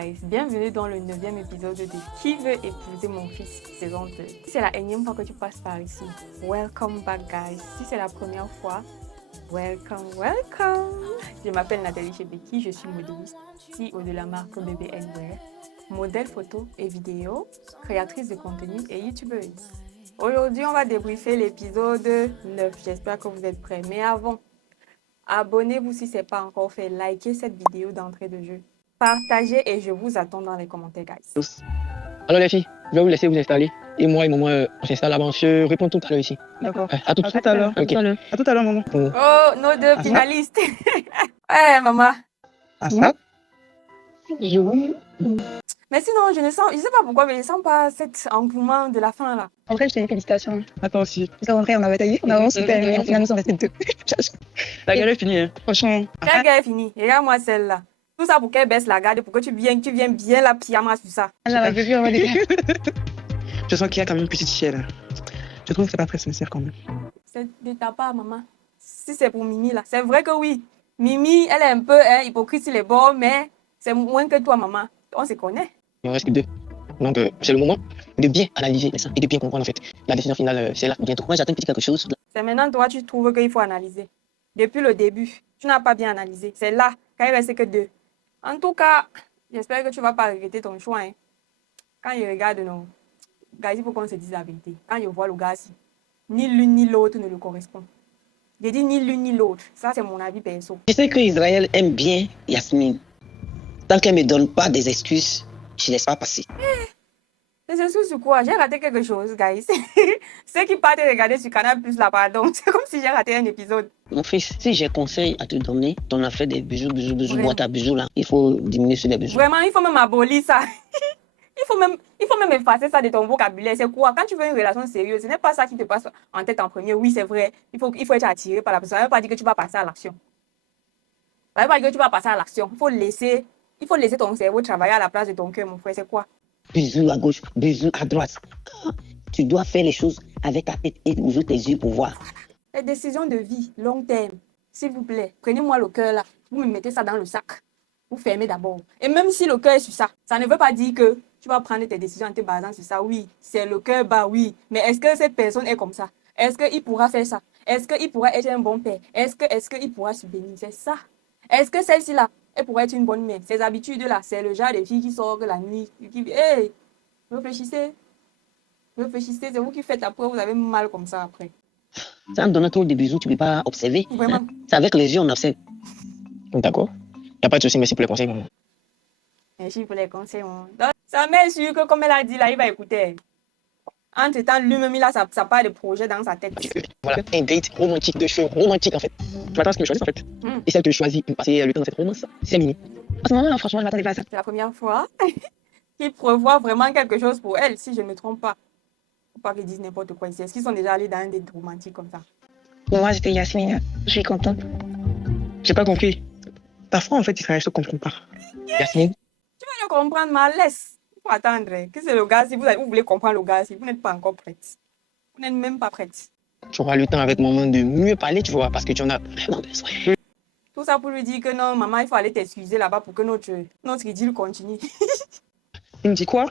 guys, bienvenue dans le 9e épisode de Qui veut épouser mon fils saison 2. Si c'est la énième fois que tu passes par ici, welcome back guys. Si c'est la première fois, welcome. Je m'appelle Nathalie Chebeki, je suis modéliste, CEO de la marque Baby Wear, modèle photo et vidéo, créatrice de contenu et youtubeuse. Aujourd'hui, on va débriefer l'épisode 9. J'espère que vous êtes prêts. Mais avant, abonnez-vous si ce n'est pas encore fait. Likez cette vidéo d'entrée de jeu. Partagez et je vous attends dans les commentaires, guys. Alors les filles, je vais vous laisser vous installer. Et moi et maman, on s'installe là-bas. On se répond tout à l'heure ici. D'accord. À tout à l'heure. Okay. À tout à l'heure, maman. Oh, nos deux finalistes. Ouais, maman. Ah, ça? Mais sinon, je sais pas pourquoi, mais je ne sens pas cet engouement de la fin là. En vrai, je te dis félicitations. Attends aussi. Parce qu'en vrai, on avait taillé, on a vraiment super aimé. Au final, nous sommes restés deux. La galère est finie, hein. Franchement. Quelle guerre est finie? Regarde-moi celle-là. Tout ça pour qu'elle baisse la garde, pour que tu viennes bien la pyjama sur ça. J'avais vu, on va dire. Je sens qu'il y a quand même une petite chienne. Je trouve que c'est pas très sincère quand même. C'est de ta part, maman. Si c'est pour Mimi là, c'est vrai que oui. Mimi, elle est un peu hypocrite sur les bords, mais c'est moins que toi, maman. On se connaît. Il en reste que deux. Donc c'est le moment de bien analyser ça et de bien comprendre en fait. La décision finale, c'est là bientôt. Moi j'attends quelque chose. C'est maintenant toi, tu trouves qu'il faut analyser. Depuis le début, tu n'as pas bien analysé. C'est là, quand il reste que deux. En tout cas, j'espère que tu ne vas pas regretter ton choix. Hein. Quand je regarde nos gars, il faut qu'on se dise la vérité. Quand je vois le gars, ni l'une ni l'autre ne le correspond. Je dis ni l'une ni l'autre. Ça, c'est mon avis perso. Je sais que Israël aime bien Yasmine. Tant qu'elle ne me donne pas des excuses, je ne laisse pas passer. Des excuses sur quoi? J'ai raté quelque chose, guys. Ceux qui partent regarder sur Canal Plus là, pardon. C'est comme si j'ai raté un épisode. Mon fils, si j'ai conseil à te donner, ton affaire des bisous, Vraiment. boîte à bisous là, il faut diminuer sur les bisous. Vraiment, il faut même abolir ça. il faut même effacer ça de ton vocabulaire. C'est quoi? Quand tu veux une relation sérieuse, ce n'est pas ça qui te passe en tête en premier. Oui, c'est vrai. Il faut être attiré par la personne. Ça ne veut pas dire que tu vas passer à l'action. Ça ne veut pas dire que tu vas passer à l'action. Il faut laisser ton cerveau travailler à la place de ton cœur, mon frère. C'est quoi? Bisous à gauche, bisous à droite. Tu dois faire les choses avec ta tête et ouvrir tes yeux pour voir. Les décisions de vie, long terme, s'il vous plaît, prenez-moi le cœur là. Vous me mettez ça dans le sac. Vous fermez d'abord. Et même si le cœur est sur ça, ça ne veut pas dire que tu vas prendre tes décisions en te basant sur ça. Oui, c'est le cœur bas, oui. Mais est-ce que cette personne est comme ça? Est-ce qu'il pourra faire ça? Est-ce qu'il pourra être un bon père? Est-ce qu'il pourra subvenir? C'est ça. Est-ce que celle-ci là, elle pourrait être une bonne mère? Ces habitudes-là, c'est le genre de filles qui sortent la nuit. Hey, réfléchissez. Réfléchissez, c'est vous qui faites après, vous avez mal comme ça après. Ça en donnant trop de bisous, tu ne peux pas observer. Vraiment. C'est avec les yeux on observe. D'accord. Il n'y a pas de souci, merci pour les conseils, maman. Merci pour les conseils. Donc, ça m'est sûr que comme elle a dit là, il va écouter. Entre-temps, lui-même, il a sa part de projet dans sa tête. Voilà, un date romantique de cheveux, romantique en fait. Je m'attends à ce qu'il me choisisse en fait. Et celle que je choisis pour passer le temps dans cette romance, c'est Mimi. À ce moment-là, franchement, je m'attendais pas à ça. C'est la première fois qu'il prévoit vraiment quelque chose pour elle, si je ne me trompe pas. Faut pas qu'ils disent n'importe quoi ici. Est-ce qu'ils sont déjà allés dans un date romantique comme ça? Pour moi, c'était Yasmine. Je suis contente. J'ai pas compris. Parfois, en fait, Israël, je te comprends pas. Yasmine, Tu vas le comprendre, mais laisse. Il faut attendre. Que c'est le gars, si vous voulez comprendre le gars, si vous n'êtes pas encore prête. Vous n'êtes même pas prête. tu auras le temps avec maman de mieux parler, tu vois, parce que tu en as vraiment besoin. Tout ça pour lui dire que non, maman, il faut aller t'excuser là-bas pour que notre idylle continue. Il me dit quoi?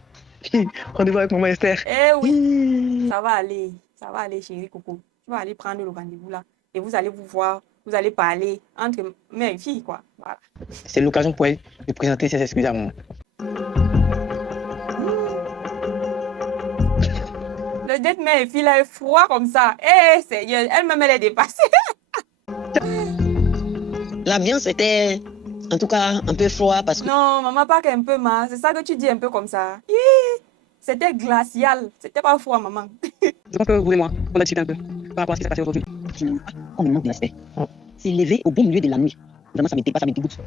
Rendez-vous avec maman Esther. Eh oui, ça va aller, chérie Coco. Tu vas aller prendre le rendez-vous là. Et vous allez vous voir, vous allez parler entre mère et fille, quoi. Voilà. C'est l'occasion pour elle de présenter ses excuses à maman. Le date mère et fille là est froid comme ça. Eh, Seigneur, elle-même, elle est dépassée. L'ambiance était, en tout cas, un peu froid parce que Non, maman, pas qu'un peu, ma. C'est ça que tu dis un peu comme ça. Hi, c'était glacial. C'était pas froid, maman. Je pense que vous et moi, on a discuté un peu par rapport à ce qui s'est passé aujourd'hui. on me manque de respect. C'est levé au beau milieu de la nuit. Vraiment, ça me dépasse, ça me dégoûte.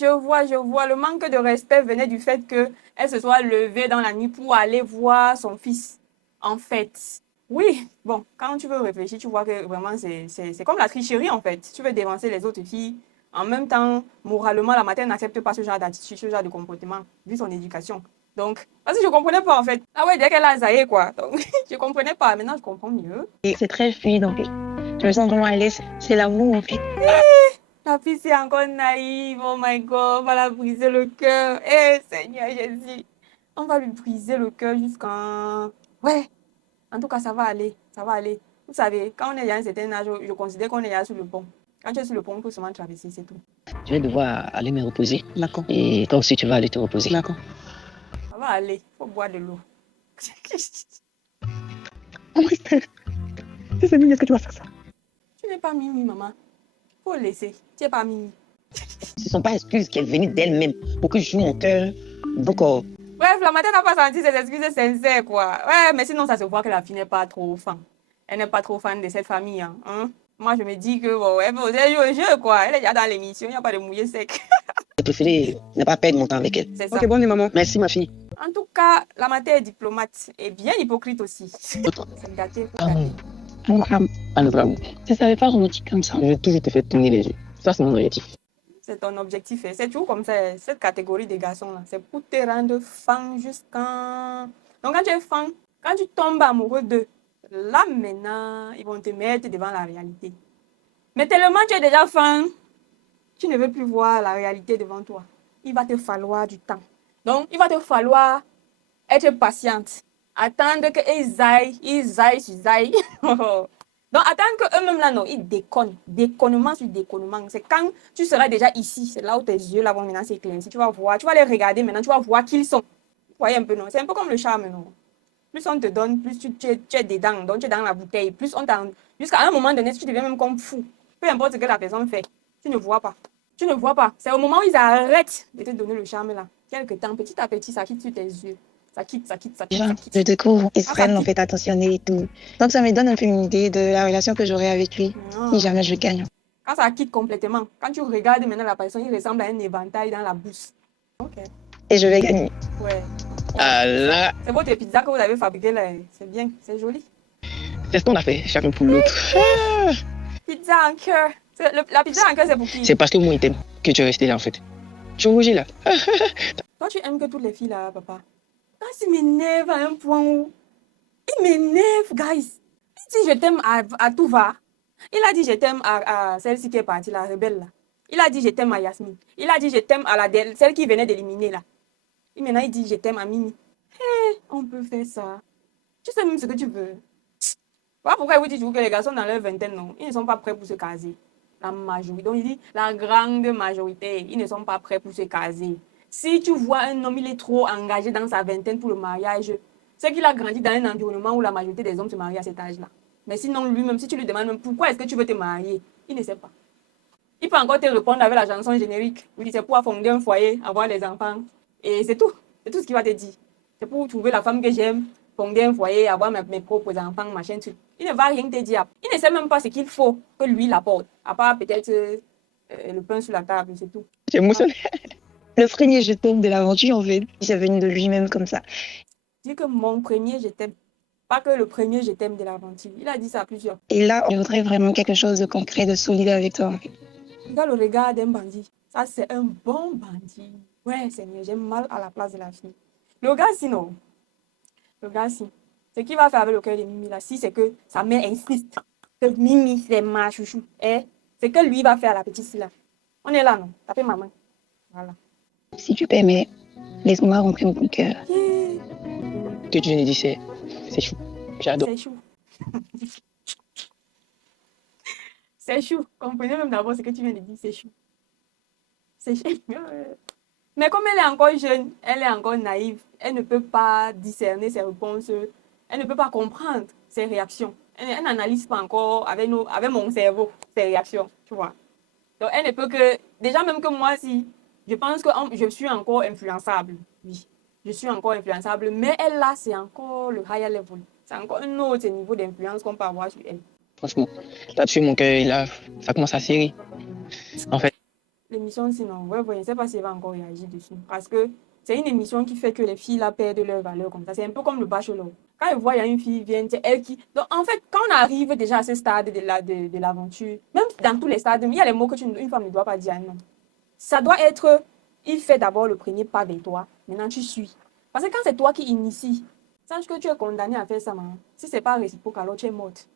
Je vois. Le manque de respect venait du fait qu'elle se soit levée dans la nuit pour aller voir son fils. En fait, oui, bon, quand tu veux réfléchir, tu vois que vraiment c'est comme la tricherie en fait. Tu veux dévancer les autres filles. En même temps, moralement, la matin n'accepte pas ce genre d'attitude, ce genre de comportement, vu son éducation. Donc, parce que je ne comprenais pas en fait. Ah ouais, dès qu'elle a zaïe quoi. Donc, je ne comprenais pas. Maintenant, je comprends mieux. Et c'est très fluide, en fait. Je me sens vraiment à l'aise. C'est l'amour, en fait. La fille, c'est encore naïve. Oh my God, on va la briser le cœur. Eh, Seigneur Jésus. On va lui briser le cœur jusqu'en... Ouais, en tout cas, ça va aller. Ça va aller. Vous savez, quand on est à un certain âge, je considère qu'on est déjà sur le pont. Quand tu es sur le pont, il faut seulement traverser, c'est tout. Je vais devoir aller me reposer. D'accord. Et toi aussi, tu vas aller te reposer. D'accord. Ça va aller. Il faut boire de l'eau. Comment est-ce que tu vas faire ça? Tu n'es pas Mimi, maman. Faut laisser. Tu n'es pas Mimi. Ce ne sont pas excuses qui est venue d'elle-même pour que je joue mon cœur. Donc, Bref, la matin n'a pas senti ses excuses sincères, quoi. Ouais, mais sinon, ça se voit que la fille n'est pas trop fan. Elle n'est pas trop fan de cette famille, hein. Moi, je me dis que, bon, elle veut jouer au jeu, quoi. Elle est déjà dans l'émission, il n'y a pas de mouillé sec. j'ai préféré ne pas perdre mon temps avec elle. C'est ça. Ok, bonne nuit, maman. Merci, ma fille. En tout cas, la matin est diplomate et bien hypocrite aussi. C'est gâté, faut gâter. À notre amour. Je savais pas romantique comme ça. Je vais toujours te faire tourner les yeux. Ça, c'est mon objectif. C'est ton objectif. C'est toujours comme ça, cette catégorie de garçons-là. C'est pour te rendre fan jusqu'en... Donc, quand tu es fan, quand tu tombes amoureux d'eux, là, maintenant, ils vont te mettre devant la réalité. Mais tellement tu es déjà fan, tu ne veux plus voir la réalité devant toi. Il va te falloir du temps. Donc, il va te falloir être patiente. Attendre qu'ils aillent. Donc, attendre qu'eux-mêmes, là, non, ils déconnent. Déconnement sur déconnement. C'est quand tu seras déjà ici, c'est là où tes yeux, là, vont maintenant s'éclaircir. Tu vas voir, tu vas les regarder maintenant, tu vas voir qui ils sont. Vous voyez un peu, non? C'est un peu comme le charme, non? Plus on te donne, plus tu es dedans. Donc, tu es dans la bouteille. Plus on t'en... Jusqu'à un moment donné, tu deviens même comme fou. Peu importe ce que la personne fait, tu ne vois pas. Tu ne vois pas. C'est au moment où ils arrêtent de te donner le charme, là. Quelque temps, petit à petit, ça quitte sur tes yeux. Ça quitte. Déjà, je découvre, ils se prennent en fait attentionner et tout. Donc ça me donne un peu une idée de la relation que j'aurai avec lui Non. si jamais je gagne. Quand ça quitte complètement, quand tu regardes maintenant la personne, il ressemble à un éventail dans la bouche. Ok. Et je vais gagner. Ouais. Ah là, C'est votre pizza que vous avez fabriqué là. C'est bien, c'est joli. c'est ce qu'on a fait, chacun pour l'autre. Pizza en cœur. La pizza en cœur, c'est pour qui? C'est parce que moi, il t'aime que tu es resté là, en fait. Tu rougis là. Toi, tu aimes que toutes les filles là, papa. Quand il m'énerve à un point où... Il m'énerve, guys. Il dit je t'aime à tout va. Il a dit je t'aime à celle-ci qui est partie, la rebelle là. Il a dit je t'aime à Yasmine. Il a dit je t'aime à celle qui venait d'éliminer là. Et maintenant il dit je t'aime à Mimi. Hé, on peut faire ça. Tu sais même ce que tu veux. Voilà pourquoi il vous dit toujours que les garçons dans leur vingtaine, non, ils ne sont pas prêts pour se caser. La majorité. Donc il dit la grande majorité, ils ne sont pas prêts pour se caser. Si tu vois un homme, il est trop engagé dans sa vingtaine pour le mariage, c'est qu'il a grandi dans un environnement où la majorité des hommes se marient à cet âge-là. Mais sinon, lui-même, si tu lui demandes même pourquoi est-ce que tu veux te marier, il ne sait pas. Il peut encore te répondre avec la chanson générique. Il dit c'est pour fonder un foyer, avoir des enfants. Et c'est tout. C'est tout ce qu'il va te dire. C'est pour trouver la femme que j'aime, fonder un foyer, avoir mes propres enfants, machin, truc. Il ne va rien te dire. Il ne sait même pas ce qu'il faut que lui l'apporte. À part peut-être le pain sur la table, c'est tout. J'ai émotionné. Le premier je t'aime de l'aventure, en fait, c'est venu de lui-même comme ça. Dis que mon premier je t'aime. Pas que le premier je t'aime de l'aventure. Il a dit ça à plusieurs. Et là, je voudrais vraiment quelque chose de concret, de solide avec toi. Regarde le regard d'un bandit. Ça, c'est un bon bandit. Ouais, Seigneur, j'ai mal à la place de la fille. Le gars, sinon, le gars, si. Ce qu'il va faire avec le cœur de Mimi, là, si c'est que sa mère insiste que Mimi, c'est ma chouchou, c'est que lui va faire la petite fille là. On est là, non? Tapez maman. Voilà. Si tu permets, laisse-moi rentrer dans ton cœur. Yeah. Ce que tu viens de dire, c'est chou. J'adore. C'est chou. C'est chou. Comprenez même d'abord ce que tu viens de dire, c'est chou. C'est chou. Mais comme elle est encore jeune, elle est encore naïve, elle ne peut pas discerner ses réponses, elle ne peut pas comprendre ses réactions. Elle n'analyse pas encore avec mon cerveau ses réactions, tu vois. Donc elle ne peut que, déjà même que moi, si, je pense que je suis encore influençable, oui. Je suis encore influençable, mais elle là, c'est encore le higher level. C'est encore un autre niveau d'influence qu'on peut avoir sur elle. Franchement, là-dessus, mon cœur, là, ça commence à serrer. En fait, L'émission, sinon, ouais, je ne sais pas si elle va encore réagir dessus. Parce que c'est une émission qui fait que les filles là perdent leur valeur comme ça. C'est un peu comme le bachelor. Quand elle voit, il y a une fille, vient, c'est elle qui. Donc, en fait, quand on arrive déjà à ce stade de l'aventure, même dans tous les stades, il y a les mots que une femme ne doit pas dire à un homme. Ça doit être, il fait d'abord le premier pas vers toi, maintenant tu suis. Parce que quand c'est toi qui initie, sache que tu es condamné à faire ça, maman. Si ce n'est pas réciproque, alors tu es morte.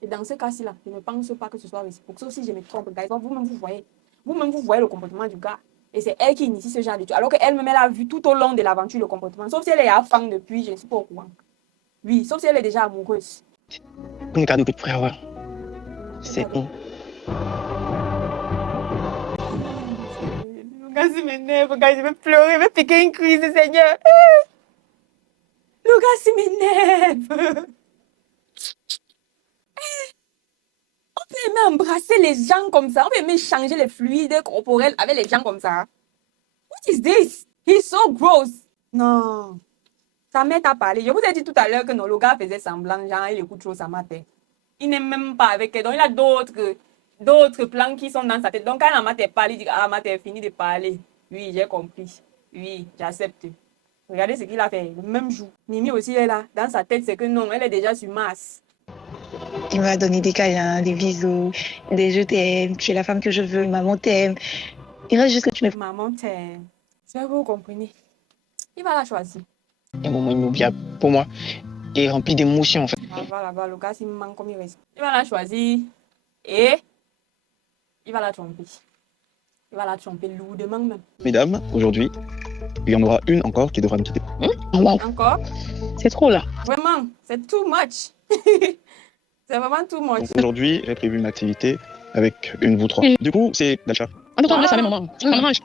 Et dans ce cas-ci-là, je ne pense pas que ce soit réciproque. Sauf si je me trompe, guys, vous-même, vous voyez. Vous-même, vous voyez le comportement du gars. Et c'est elle qui initie ce genre de truc. Alors qu'elle-même, elle a vu tout au long de l'aventure le comportement. Sauf si elle est à fang depuis, je ne suis pas au courant. Oui, sauf si elle est déjà amoureuse. Pour le cadeau que tu pourrais avoir, c'est bon. Le gars, il m'énerve, le gars, je vais pleurer, je vais piquer une crise, Seigneur. Le gars, il m'énerve. On peut aimer embrasser les gens comme ça. On peut aimer changer les fluides corporels avec les gens comme ça. What is this? He's so gross. Non. Sa mère t'a parlé. Je vous ai dit tout à l'heure que non, le gars faisait semblant, genre, il écoute trop sa mère. Il n'est même pas avec elle. Donc, il a d'autres plans qui sont dans sa tête. Donc, quand la mère parle, il dit, ah, mère, fini de parler. Oui, j'ai compris. Oui, j'accepte. Regardez ce qu'il a fait le même jour. Mimi aussi est là. Dans sa tête, c'est que non, elle est déjà sur Mars. Il m'a donné des câlins, des bisous, des je t'aime, tu es la femme que je veux, maman t'aime. Il reste juste que tu me... Maman t'aime. C'est que vous comprenez. Il va la choisir. Un moment inoubliable pour moi et rempli d'émotions en fait. Là-bas, le gars, s'il me manque comme il reste. Il va la choisir et il va la tromper. Il va la tromper lourdement même. Mesdames, aujourd'hui, il y en aura une encore qui devra nous quitter. Encore? C'est trop là. Vraiment, c'est too much. C'est vraiment too much. Donc aujourd'hui, j'ai prévu une activité avec une vous trois. Du coup, c'est d'achat. On te laisse à même moment. Ça m'arrange.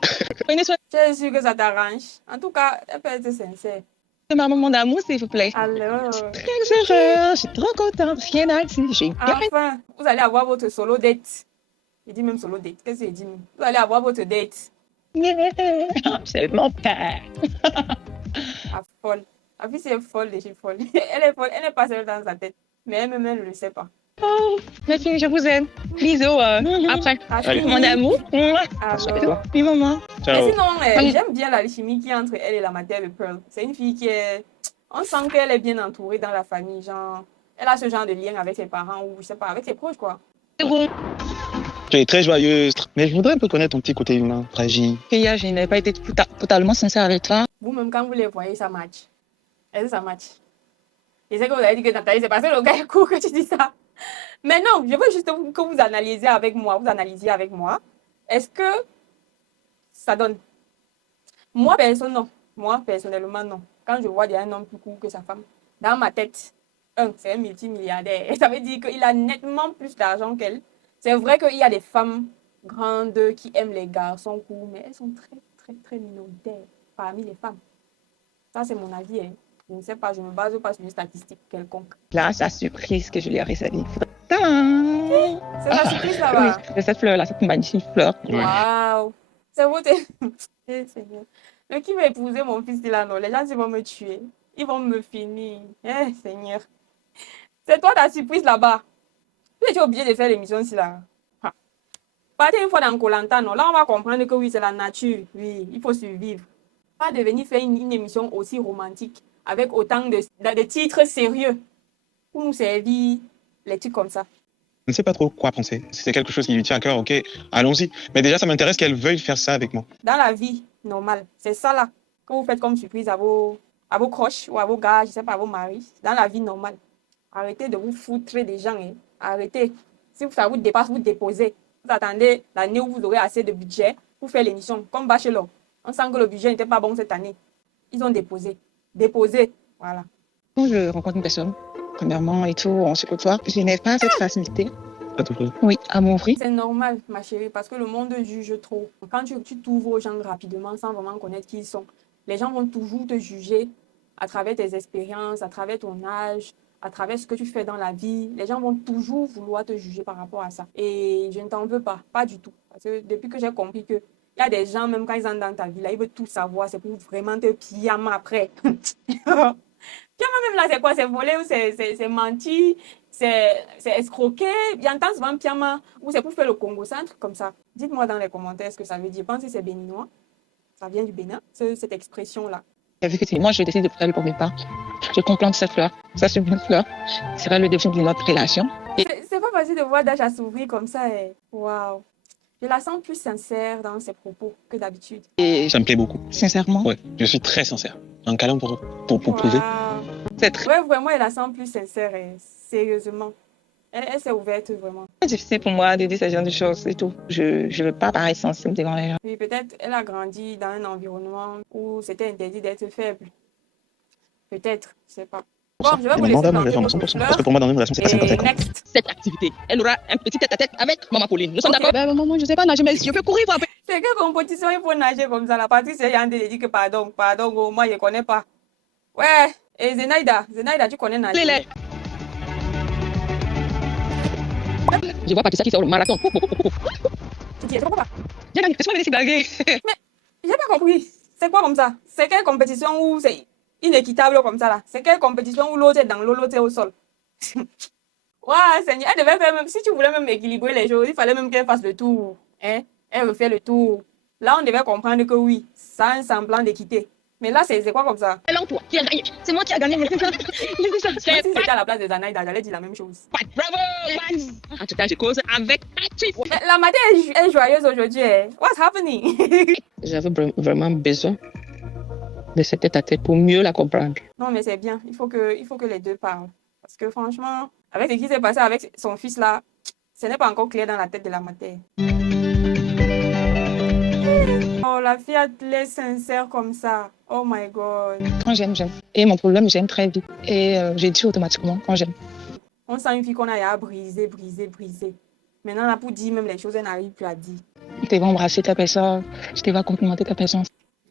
Prenez soin Je suis sûr que ça t'arrange. En tout cas, elle peut être sincère. de ma maman d'amour, s'il vous plaît. Alors, Très heureux, je suis trop contente. Rien à dire. J'ai bien enfin, vous allez avoir votre solo date. Il dit même solo date. Qu'est-ce qu'il dit? Vous allez avoir votre date. C'est mon père. Ah, folle. La fille, c'est folle de chez folle. Elle est folle. Elle n'est pas seule dans sa tête. Mais elle-même, elle ne le sait pas. Oh, ma fille, je vous aime. Bisous. Après. Ah, Allez. fini. Mon amour. Alors, Oui, maman. mais Ciao. sinon, Oui. j'aime bien l'alchimie qui est entre elle et la matière de Pearl. C'est une fille qui est... On sent qu'elle est bien entourée dans la famille. Genre, elle a ce genre de lien avec ses parents ou, je sais pas, avec ses proches, quoi. C'est bon. Tu es très joyeuse, mais je voudrais un peu connaître ton petit côté humain, fragile. Hier, je n'ai pas été totalement sincère avec toi. Vous-même, quand vous les voyez, ça match. Est-ce que ça match? Je sais que vous avez dit que Nathalie, c'est parce que le gars est court que tu dis ça. Mais non, je veux juste que vous analysiez avec moi. Vous analysiez avec moi. Est-ce que ça donne? Moi, non. Moi, personnellement, non. Quand je vois un homme plus court que sa femme, dans ma tête, c'est un multimilliardaire. Et ça veut dire qu'il a nettement plus d'argent qu'elle. C'est vrai qu'il y a des femmes grandes qui aiment les garçons courts, mais elles sont très, très, très minoritaires parmi les femmes. Ça, c'est mon avis. Hein. Je ne sais pas, je ne me base pas sur une statistique quelconque. Là, sa surprise que je lui ai réservée. C'est la surprise là-bas. Oui, cette fleur-là, cette magnifique fleur. Waouh! C'est beau. Eh, Seigneur. Le qui va épouser mon fils, là, non, les gens ils vont me tuer. Ils vont me finir. Eh, Seigneur. C'est toi ta surprise là-bas. Tu étais obligé de faire l'émission ici là. Ha. Partez une fois dans Koh Lanta, non. Là, on va comprendre que oui, c'est la nature. Oui, il faut survivre. Pas de venir faire une émission aussi romantique avec autant de titres sérieux pour nous servir les trucs comme ça. Je ne sais pas trop quoi penser. Si c'est quelque chose qui lui tient à cœur, ok, allons-y. Mais déjà, ça m'intéresse qu'elle veuille faire ça avec moi. Dans la vie normale, c'est ça là que vous faites comme surprise à vos croches ou à vos gars, je sais pas, à vos maris. Dans la vie normale, arrêtez de vous foutre des gens. Hein. Arrêtez. Si ça vous dépasse, vous déposez. Vous attendez l'année où vous aurez assez de budget pour faire l'émission. Comme Bachelor. On sent que le budget n'était pas bon cette année. Ils ont déposé. Déposé. Voilà. Quand je rencontre une personne, premièrement et tout, on se côtoie, je n'ai pas cette facilité, À tout prix. oui, à m'ouvrir. C'est normal, ma chérie, parce que le monde juge trop. Quand tu t'ouvres aux gens rapidement sans vraiment connaître qui ils sont, les gens vont toujours te juger à travers tes expériences, à travers ton âge, à travers ce que tu fais dans la vie. Les gens vont toujours vouloir te juger par rapport à ça. Et je ne t'en veux pas du tout. Parce que depuis que j'ai compris que il y a des gens, même quand ils entrent dans ta vie, là, ils veulent tout savoir. C'est pour vraiment te pyjama après. Pyjama même là, c'est quoi? C'est voler ou c'est mentir? C'est escroquer? J'entends souvent pyjama ou c'est pour faire le Congo. C'est un truc comme ça. Dites-moi dans les commentaires ce que ça veut dire. Je pense que c'est béninois. Ça vient du Bénin, cette expression-là. J'ai vu que c'est moi, je décide de faire le premier pas. Je complante cette fleur. Ça, c'est une fleur. Ce sera le début de notre relation. C'est pas facile de voir Dacha s'ouvrir comme ça. Waouh! Je la sens plus sincère dans ses propos que d'habitude. Et Ça me plaît beaucoup. sincèrement, Ouais, je suis très sincère. Un câlin pour prouver. c'est très... Ouais, vraiment, elle la sent plus sincère, et sérieusement. Elle s'est ouverte vraiment. C'est difficile pour moi de dire ce genre de choses, c'est tout. Je ne veux pas paraître sensible devant les gens. Oui, peut-être elle a grandi dans un environnement où c'était interdit d'être faible. Peut-être, je sais pas. Bon, je vais Et vous laisser maintenant, je vais planter faire vos 100%. Parce que pour moi, dans une relation, c'est pas fleurs. Et 50-50. next. Cette activité, elle aura un petit tête-à-tête avec Maman Pauline. Nous sommes Ok. d'accord? Ben, maman, je sais pas nager, mais je peux courir pour un peu. C'est quelle compétition il faut nager comme ça? La Patrice, elle a dit que pardon, oh, moi je connais pas. Ouais, et Zenaïda, tu connais nager? Les. Je vois Patricia qui sort le marathon. Tu es trop pas. J'ai gagné. Laisse-moi venir ici blaguer. J'ai pas compris. C'est quoi comme ça? C'est quelle compétition où c'est inéquitable comme ça là? C'est quelle compétition où l'autre est dans l'eau, l'autre est au sol? Ouais, Seigneur, elle devait faire même, si tu voulais même équilibrer les choses, il fallait même qu'elle fasse le tour. Hein? Elle refait le tour. Là, on devait comprendre que oui, ça a un semblant d'équité. Mais là, c'est quoi comme ça? C'est toi qui as gagné. C'est moi qui ai gagné. Si c'était à la place de Zanaïda, j'allais dire la même chose. Bravo, Max. En tout cas, je cause avec Patrice. Mais la matin est joyeuse aujourd'hui. Hein? What's happening? J'avais vraiment besoin de cette tête-à-tête pour mieux la comprendre. Non, mais c'est bien. Il faut que les deux parlent. Parce que franchement, avec ce qui s'est passé avec son fils là, ce n'est pas encore clair dans la tête de la mater. Oh, la fille a l'air sincère comme ça. Oh my God. Quand j'aime, j'aime. Et mon problème, j'aime très vite. Et j'ai dit automatiquement quand j'aime. On sent une fille qu'on a brisé. Maintenant, là, pour dire même les choses, elle n'arrive plus à dire. Tu vas embrasser ta personne, je te vais complimenter ta personne.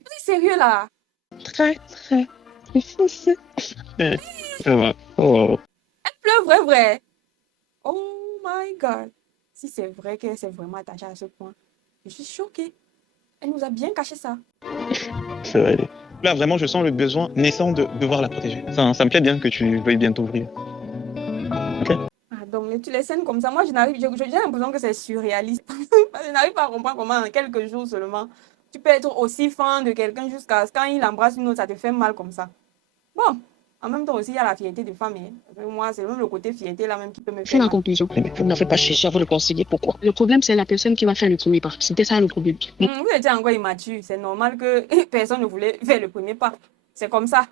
C'est sérieux là? Très, très difficile. Ça va. Oh. Elle pleure vrai. Oh my God. Si c'est vrai qu'elle s'est vraiment attachée à ce point, je suis choquée. Elle nous a bien caché ça. C'est vrai. Là, vraiment, je sens le besoin naissant de devoir la protéger. Ça me plaît bien que tu veuilles bien t'ouvrir. Ah, donc, les scènes comme ça, moi, j'ai l'impression que c'est surréaliste. Je n'arrive pas à comprendre comment, en quelques jours seulement, tu peux être aussi fan de quelqu'un jusqu'à ce quand il embrasse une autre, ça te fait mal comme ça. Bon, en même temps aussi, il y a la fierté de femme. Hein. Moi, c'est même le côté fierté là même qui peut me C'est faire la mal. conclusion. Vous n'avez pas cherché à vous le conseiller. Pourquoi? Le problème, c'est la personne qui va faire le premier pas. C'était ça le problème. Vous étiez encore immature. C'est normal que personne ne voulait faire le premier pas. C'est comme ça.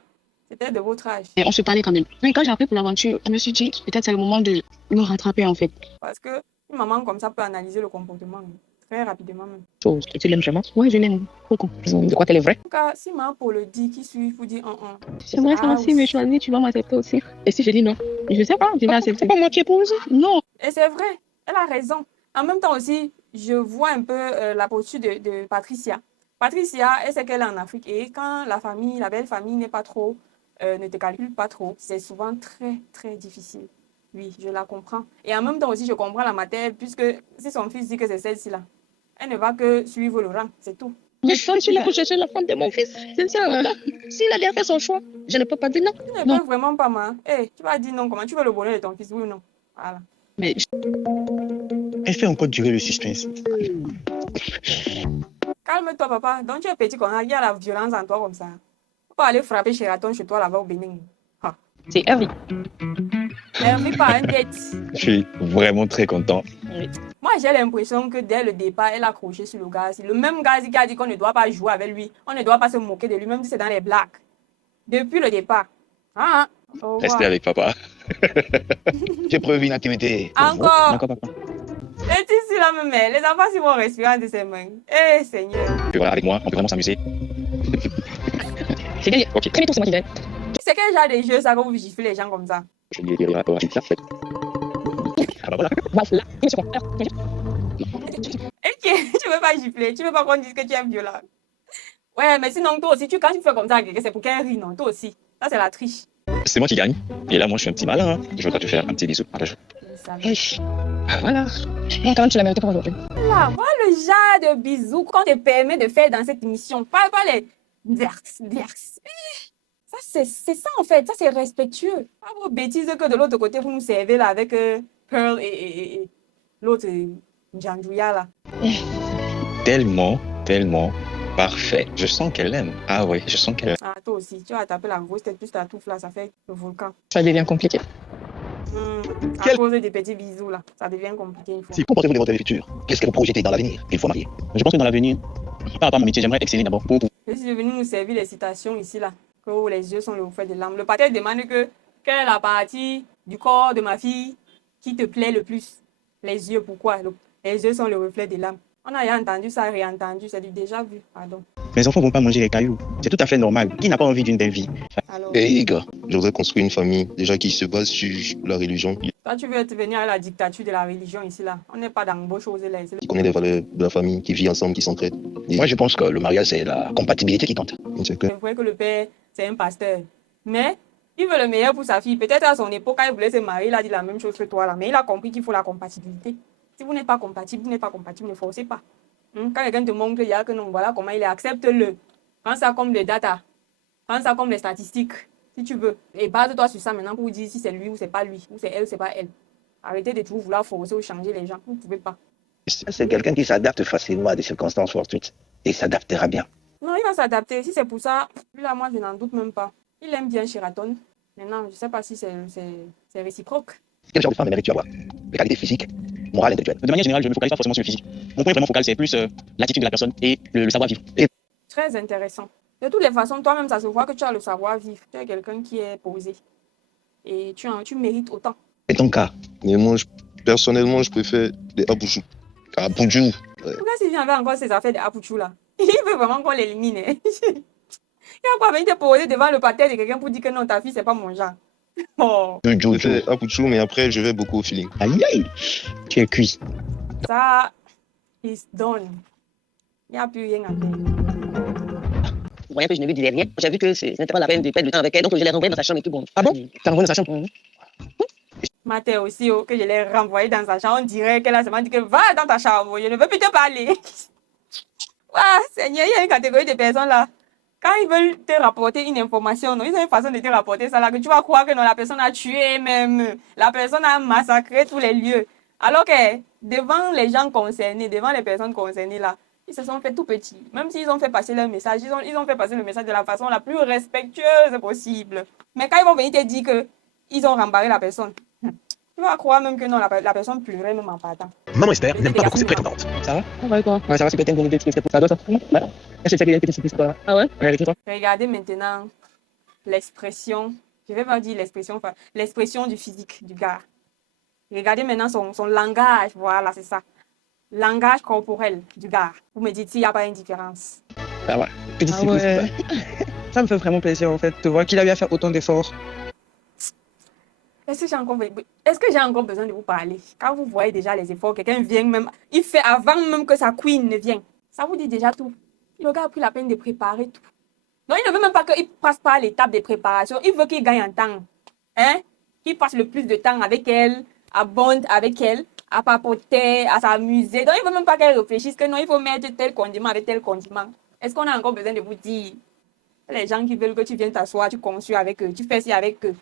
C'était de votre âge. Et on se parlait quand même. Mais quand j'ai appris pour l'aventure, je me suis dit, peut-être c'est le moment de me rattraper en fait. Parce que une maman comme ça peut analyser le comportement très rapidement même. Chose. Tu l'aimes vraiment? Oui, je l'aime beaucoup. Je crois qu'elle est vraie. En tout cas, si maman pour le dit, qui suit, vous dit C'est vrai, ça aussi, me choisir, tu vas m'accepter aussi. Et si je dis non? Je sais pas, je vais accepter. Pas moi qui épouse? Non. Et c'est vrai, elle a raison. En même temps aussi, je vois un peu la posture de Patricia. Patricia, elle sait qu'elle est en Afrique et quand la famille, la belle famille n'est pas trop, ne te calcule pas trop, c'est souvent très, très difficile. Oui, je la comprends. Et en même temps aussi, je comprends la mater, puisque si son fils dit que c'est celle-ci là, elle ne va que suivre le rang, c'est tout. Je suis là pour chercher la femme de mon fils. C'est ça. S'il a bien fait son choix, je ne peux pas dire non. Tu ne peux vraiment pas, ma. Hey, tu vas dire non, comment tu veux le bonheur de ton fils, oui ou non? Voilà. Mais Elle fait encore durer le suspense. Calme-toi, papa. Donc tu es petit, il y a la violence en toi comme ça. Faut pas aller frapper Sheraton chez toi là-bas au Bénin. Ah. c'est Hervé. Hervé pas un dette. Je suis vraiment très content. Moi, j'ai l'impression que dès le départ, elle a accroché sur le gaz. Le même gaz qui a dit qu'on ne doit pas jouer avec lui. On ne doit pas se moquer de lui, même si c'est dans les blagues. Depuis le départ. Ah, au revoir. Restez avec papa. J'ai preuve une intimité. Encore. D'accord, papa. Et ici, là, même, les enfants, s'ils vont respirer de ses mains. Eh, Seigneur. Et voilà, avec moi, on peut vraiment s'amuser. C'est gagné. Ok. Très bientôt, c'est moi qui gagne. C'est quel genre de jeu ça que vous giflez les gens comme ça? Je vais dire rapport à ça. Ah bah voilà. Voilà. Ok, tu veux pas gifler, tu veux pas qu'on dise que tu es violent. Ouais, mais sinon, toi aussi, quand tu fais comme ça à quelqu'un, c'est pour qu'elle rit, non? Toi aussi. Ça, c'est la triche. C'est moi qui gagne. Et là, moi, je suis un petit malin. Hein. Je voudrais te faire un petit bisou. Partage. Ah, voilà. Bon, quand même, tu l'as mérité pour aujourd'hui. Là, voilà le genre de bisous qu'on te permet de faire dans cette émission. Pas les verse. Ça, c'est ça, en fait. Ça, c'est respectueux. Pas vos bêtises que de l'autre côté, vous nous servez là avec Pearl et l'autre, Njandouya, là. Tellement parfait. Je sens qu'elle aime. Ah oui, je sens qu'elle aime. Ah, toi aussi, tu vas taper la grosse tête plus ta touffe là, ça fait le volcan. Ça devient compliqué. À cause des petits bisous là, ça devient compliqué une fois. Si, comportez-vous de votre futur. Qu'est-ce que vous projetez dans l'avenir une fois marié? Je pense que dans l'avenir, par rapport à mon métier, j'aimerais exceller d'abord pour Je suis venu nous servir les citations ici là, que les yeux sont le fait de l'âme. Le pater demande quelle est la partie du corps de ma fille qui te plaît le plus? Les yeux, pourquoi? Les yeux sont le reflet de l'âme. On a déjà entendu ça, réentendu, c'est du déjà vu, pardon. Les enfants vont pas manger les cailloux. C'est tout à fait normal. Qui n'a pas envie d'une belle vie? Alors, Et les gars, je voudrais construire une famille déjà qui se base sur la religion, toi, tu veux te venir à la dictature de la religion ici, là. On n'est pas dans beaux choses, là. qui connaît les valeurs de la famille, qui vit ensemble, qui s'entraide. Et Moi, je pense que le mariage, c'est la compatibilité qui compte. c'est clair. C'est vrai que le père, c'est un pasteur. Mais il veut le meilleur pour sa fille. Peut-être à son époque, quand il voulait se marier, il a dit la même chose que toi, là. Mais il a compris qu'il faut la compatibilité. Si vous n'êtes pas compatible, vous n'êtes pas compatible, ne forcez pas. Quand quelqu'un te montre qu'il y a que non, voilà comment il est, accepte-le. Prends ça comme des data. Prends ça comme des statistiques, si tu veux. Et base-toi sur ça maintenant pour dire si c'est lui ou c'est pas lui, ou c'est elle ou c'est pas elle. Arrêtez de toujours vouloir forcer ou changer les gens. Vous ne pouvez pas. C'est quelqu'un qui s'adapte facilement à des circonstances fortuites et s'adaptera bien. Non, il va s'adapter. Si c'est pour ça, là, moi, je n'en doute même pas. Il aime bien Sheraton. Maintenant, je ne sais pas si c'est réciproque. Quel genre de femme aimerais-tu avoir? Les qualités physiques, morales, intellectuelles. De manière générale, je ne me focalise pas forcément sur le physique. Mon point vraiment focal, c'est plus l'attitude de la personne et le savoir-vivre. Très intéressant. De toutes les façons, toi-même, ça se voit que tu as le savoir-vivre. Tu es quelqu'un qui est posé. Et tu mérites autant. Et ton cas? Mais moi, personnellement, je préfère les abouchous. Aboudiou. Pourquoi s'il vient avec encore ces affaires de Apuchou là? Il veut vraiment qu'on l'élimine. Il n'a pas venir te poser devant le pater de quelqu'un pour dire que non, ta fille, c'est pas mon genre. Oh, Je préfère abouchou, mais après, je vais beaucoup au feeling. Aïe, aïe. Tu es cuit. ça, is done. Il n'y a plus rien à faire. Vous voyez que je ne lui disais rien. J'ai vu que ce n'était pas la peine de perdre du temps avec elle, donc je l'ai renvoyée dans sa chambre et tout bon. Ah bon? T'as renvoyé dans sa chambre? Maté aussi, que je l'ai renvoyé dans sa chambre, on dirait qu'elle a seulement dit que va dans ta chambre, je ne veux plus te parler. Seigneur, il y a une catégorie de personnes là. Quand ils veulent te rapporter une information, non, ils ont une façon de te rapporter ça là, que tu vas croire que non, la personne a tué même, la personne a massacré tous les lieux. Alors que devant les gens concernés, devant les personnes concernées là, ils se sont fait tout petits. Même s'ils ont fait passer leur message, ils ont fait passer le message de la façon la plus respectueuse possible. Mais quand ils vont venir te dire qu'ils ont rembarré la personne, tu vas croire même que non, la personne pleurait même en partant. Maman Esther n'aime pas beaucoup ses prétendantes. Ça va? Ça va quoi? Ouais, ça va, c'est peut-être une idée de ce ça doit ça. Ouais. Elle s'est fait une petite surprise pour toi. Ah ouais? Ouais, avec toi. Regardez maintenant l'expression, je vais pas dire l'expression, enfin, l'expression du physique du gars. Regardez maintenant son langage, voilà, c'est ça. Langage corporel du gars. Vous me dites s'il n'y a pas une différence. Ça va. Petite Ah surprise. ouais. Ça me fait vraiment plaisir en fait de voir qu'il a eu à faire autant d'efforts. Est-ce que j'ai encore besoin de vous parler? Quand vous voyez déjà les efforts, quelqu'un vient même, il fait avant même que sa queen ne vienne. Ça vous dit déjà tout. Le gars a pris la peine de préparer tout. Non, il ne veut même pas qu'il passe par l'étape de préparation. Il veut qu'il gagne en temps. Hein? Qu'il passe le plus de temps avec elle, à bond avec elle, à papoter, à s'amuser. Donc, il ne veut même pas qu'elle réfléchisse que non, il faut mettre tel condiment avec tel condiment. Est-ce qu'on a encore besoin de vous dire? Les gens qui veulent que tu viennes t'asseoir, tu conçus avec eux, tu fais ci avec eux.